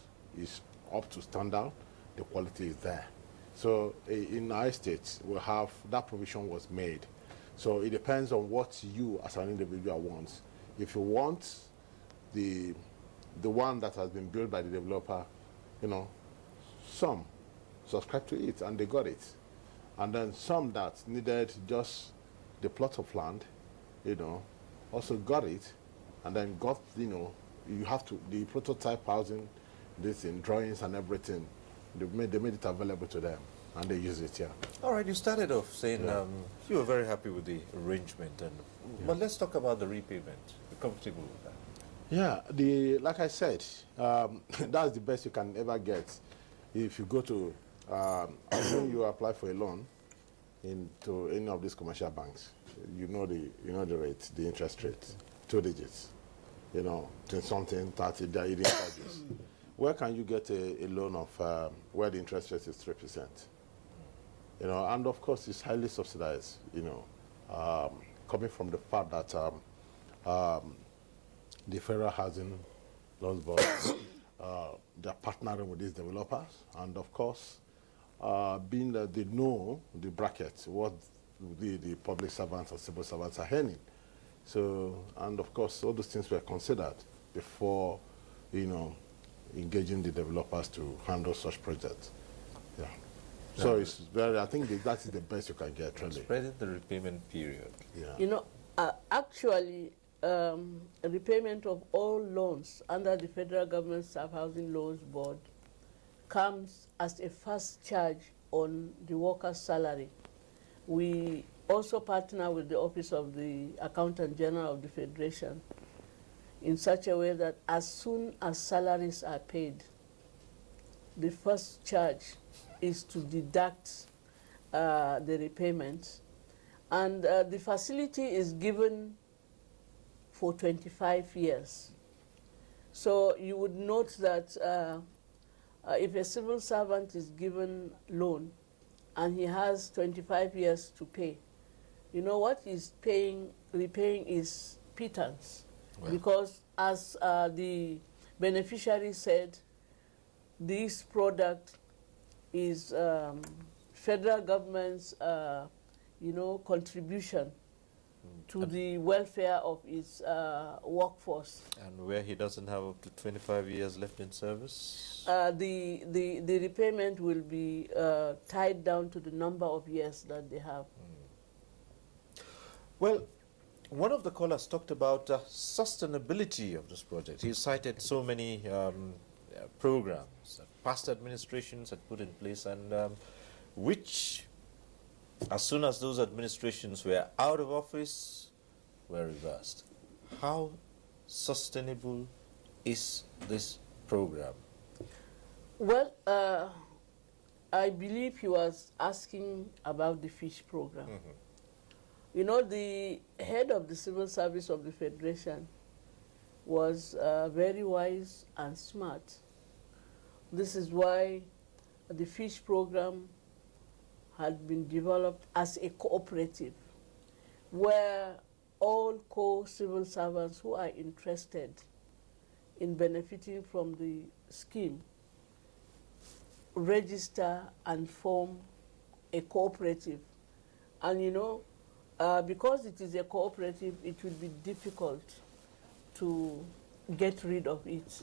is up to standard, the quality is there. So in our states, we have that provision was made. So it depends on what you as an individual wants. If you want the one that has been built by the developer, some subscribe to it and they got it. And then some that needed just the plot of land, also got it, and then got, you have to, the prototype housing, this in drawings and everything, they made it available to them, and they use it, yeah. All right, you started off saying you were very happy with the arrangement, but let's talk about the repayment. You're comfortable with that? Yeah, like I said, that's the best you can ever get. If you go to, when you apply for a loan into any of these commercial banks, you know the rate, the interest rate, 2 digits, 20 something, 30, they're eating charges. Where can you get a loan of where the interest rate is 3%? And of course it's highly subsidized, coming from the fact that the Federal Housing Loans Board, they're partnering with these developers, and of course, being that they know the bracket, what the public servants and civil servants are earning. So, and of course, all those things were considered before, engaging the developers to handle such projects. Yeah. So it's very, I think that is the best you can get, really. Spreading the repayment period. Yeah. Actually, repayment of all loans under the Federal Government Staff Housing Loans Board comes as a first charge on the worker's salary. We also partner with the Office of the Accountant General of the Federation in such a way that as soon as salaries are paid, the first charge is to deduct the repayments. And the facility is given for 25 years. So you would note that if a civil servant is given loan and he has 25 years to pay, what he's repaying is pittance. Well, because as the beneficiary said, this product is federal government's contribution to the welfare of its workforce. And where he doesn't have up to 25 years left in service? The repayment will be tied down to the number of years that they have. Well, one of the callers talked about sustainability of this project. He cited so many programs that past administrations had put in place, and which, as soon as those administrations were out of office, were reversed. How sustainable is this program? Well, I believe he was asking about the fish program. Mm-hmm. The head of the civil service of the Federation was very wise and smart. This is why the fish program had been developed as a cooperative where all co-civil servants who are interested in benefiting from the scheme register and form a cooperative. And because it is a cooperative, it will be difficult to get rid of it,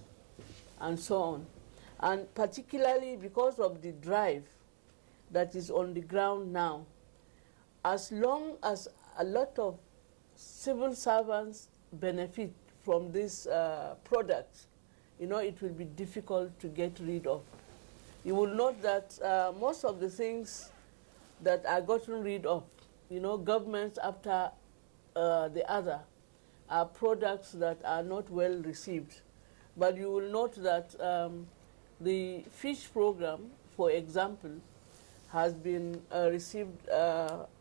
and so on. And particularly because of the drive that is on the ground now, as long as a lot of civil servants benefit from this product, it will be difficult to get rid of. You will note that most of the things that are gotten rid of, governments after the other, are products that are not well received. But you will note that the fish program, for example, has been received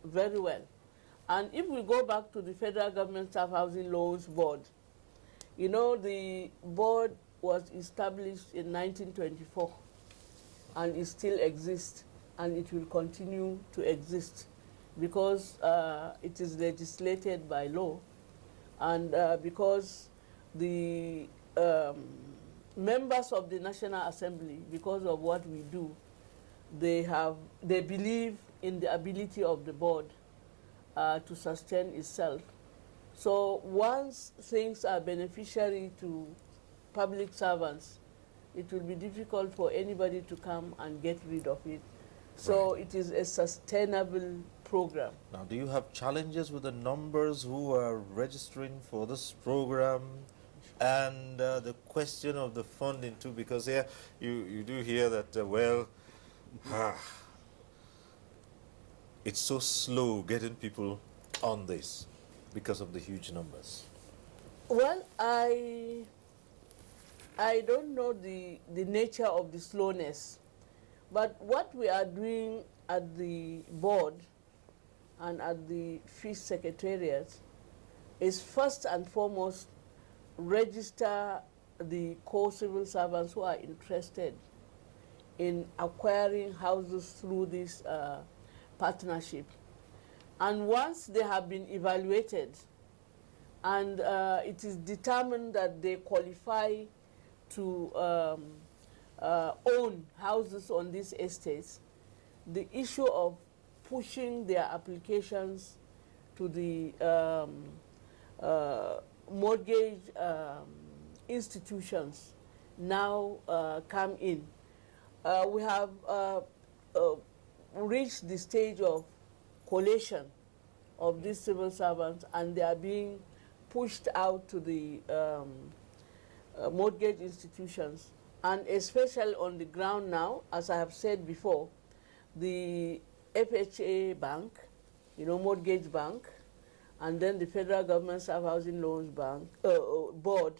very well. And if we go back to the Federal Government Staff Housing Loans Board, the board was established in 1924 and it still exists, and it will continue to exist because it is legislated by law, and because the members of the National Assembly, because of what we do, they believe in the ability of the board to sustain itself. So once things are beneficiary to public servants, it will be difficult for anybody to come and get rid of it. So it is a sustainable program. Now, do you have challenges with the numbers who are registering for this program? And the question of the funding too, because here you do hear that, it's so slow getting people on this because of the huge numbers. Well, I don't know the nature of the slowness, but what we are doing at the board and at the Fish Secretariat is first and foremost register the core civil servants who are interested in acquiring houses through this partnership. And once they have been evaluated and it is determined that they qualify to own houses on these estates, the issue of pushing their applications to the mortgage institutions now come in. We have reached the stage of collation of these civil servants, and they are being pushed out to the mortgage institutions, and especially on the ground now, as I have said before, the FHA bank, mortgage bank, and then the Federal Government Staff Housing Loans Bank Board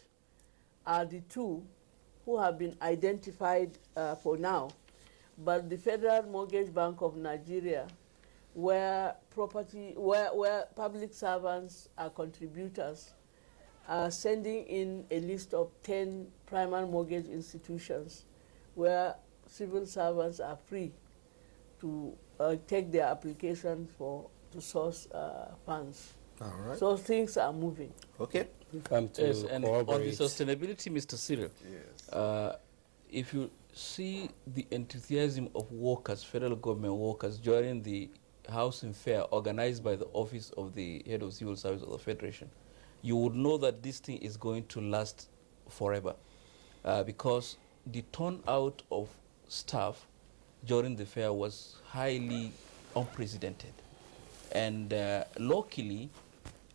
are the two who have been identified for now. But the Federal Mortgage Bank of Nigeria, where public servants are contributors, are sending in a list of 10 primary mortgage institutions where civil servants are free to take their applications to source funds. All right. So things are moving. Okay. Yes, and on the sustainability, Mr. Cyril, yes. If you see the enthusiasm of workers, federal government workers, during the housing fair organized by the Office of the Head of Civil Service of the Federation, you would know that this thing is going to last forever, because the turnout of staff during the fair was highly unprecedented. And luckily,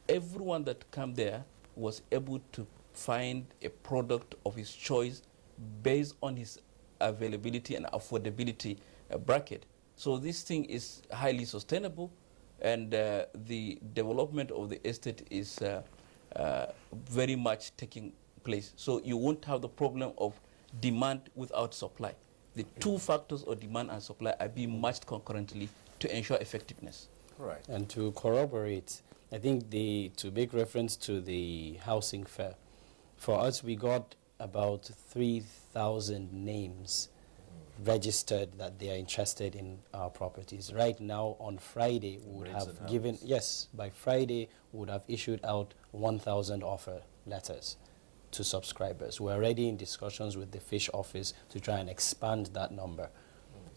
everyone that came there was able to find a product of his choice based on his availability and affordability bracket. So this thing is highly sustainable, and the development of the estate is very much taking place. So you won't have the problem of demand without supply. The two factors of demand and supply are being matched concurrently to ensure effectiveness. Right. And to corroborate, I think to make reference to the housing fair, for us we got about 3,000 names registered that they are interested in our properties. Right now, on Friday, we would have given, by Friday, we would have issued out 1,000 offer letters to subscribers. We're already in discussions with the Fish Office to try and expand that number.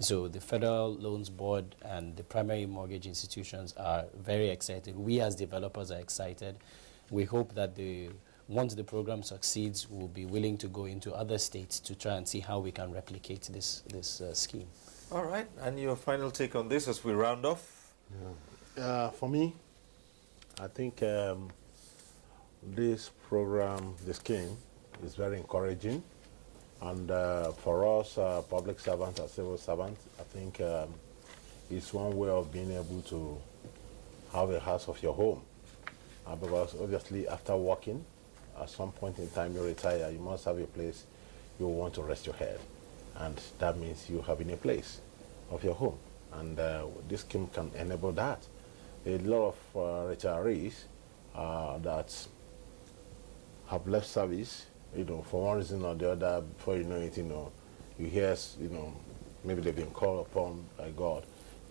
So the Federal Loans Board and the primary mortgage institutions are very excited. We as developers are excited. We hope that once the program succeeds, we'll be willing to go into other states to try and see how we can replicate this scheme. All right, and your final take on this as we round off? For me, I think this program, the scheme, is very encouraging. And for us, public servants and civil servants, I think it's one way of being able to have a house of your home. Because obviously, after working, at some point in time you retire, you must have a place you want to rest your head. And that means you having a place of your home. And this scheme can enable that. A lot of retirees that have left service, for one reason or the other, before you know it, you hear, maybe they've been called upon by God.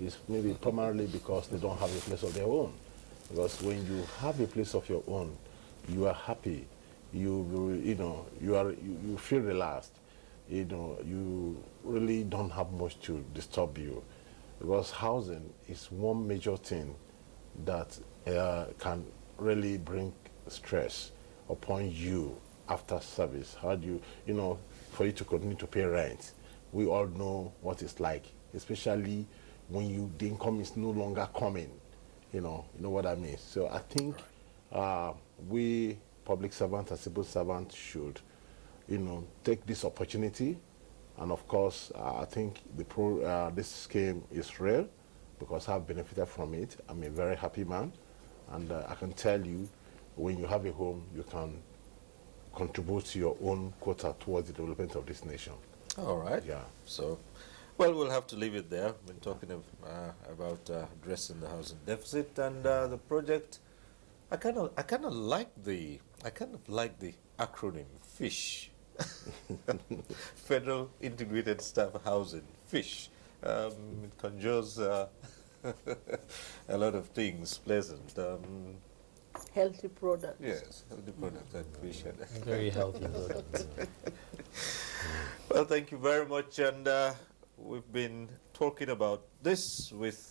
It's maybe primarily because they don't have a place of their own. Because when you have a place of your own, you are happy. You feel relaxed. You really don't have much to disturb you. Because housing is one major thing that can really bring stress upon you after service. How do you, for you to continue to pay rent? We all know what it's like especially when the income is no longer coming. You know what I mean. So I think we public servants and civil servants should, take this opportunity. And of course, I think this scheme is real because I've benefited from it. I'm a very happy man, and I can tell you, when you have a home, you can contribute to your own quota towards the development of this nation. All right. Yeah. So, well, we'll have to leave it there. We've been talking about addressing the housing deficit and the project. I kind of like the acronym FISH. Federal Integrated Staff Housing, FISH. It conjures a lot of things pleasant. Healthy products. Yes, healthy products and FISH. Very healthy products. Well, thank you very much. And we've been talking about this with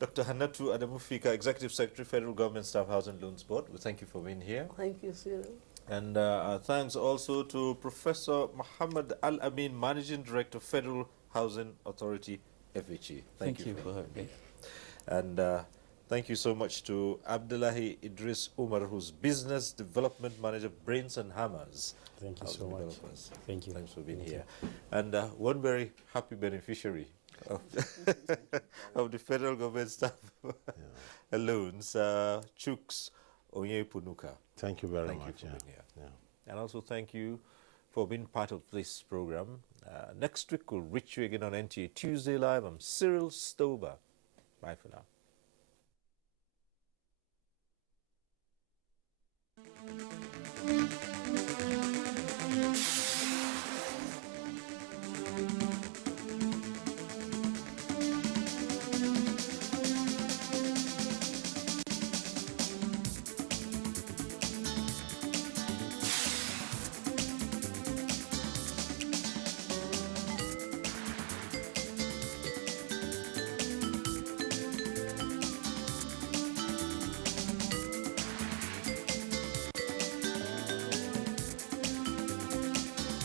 Dr. Hannatu Adamufika, Executive Secretary, Federal Government Staff Housing Loans Board. We thank you for being here. Thank you, Cyril. And thanks also to Professor Muhammad Al-Amin, Managing Director, Federal Housing Authority, FHE. Thank you for having me. And thank you so much to Abdullahi Idris Umar, who's Business Development Manager, Brains and Hammers. Thank you so much. Thank you. Thanks for being here. And one very happy beneficiary of, of the Federal Government Staff Loans, Chuks Onyepunuka. Thank you very much. Thank you for being here. And also thank you for being part of this program. Next week we'll reach you again on NTA Tuesday Live. I'm Cyril Stober. Bye for now.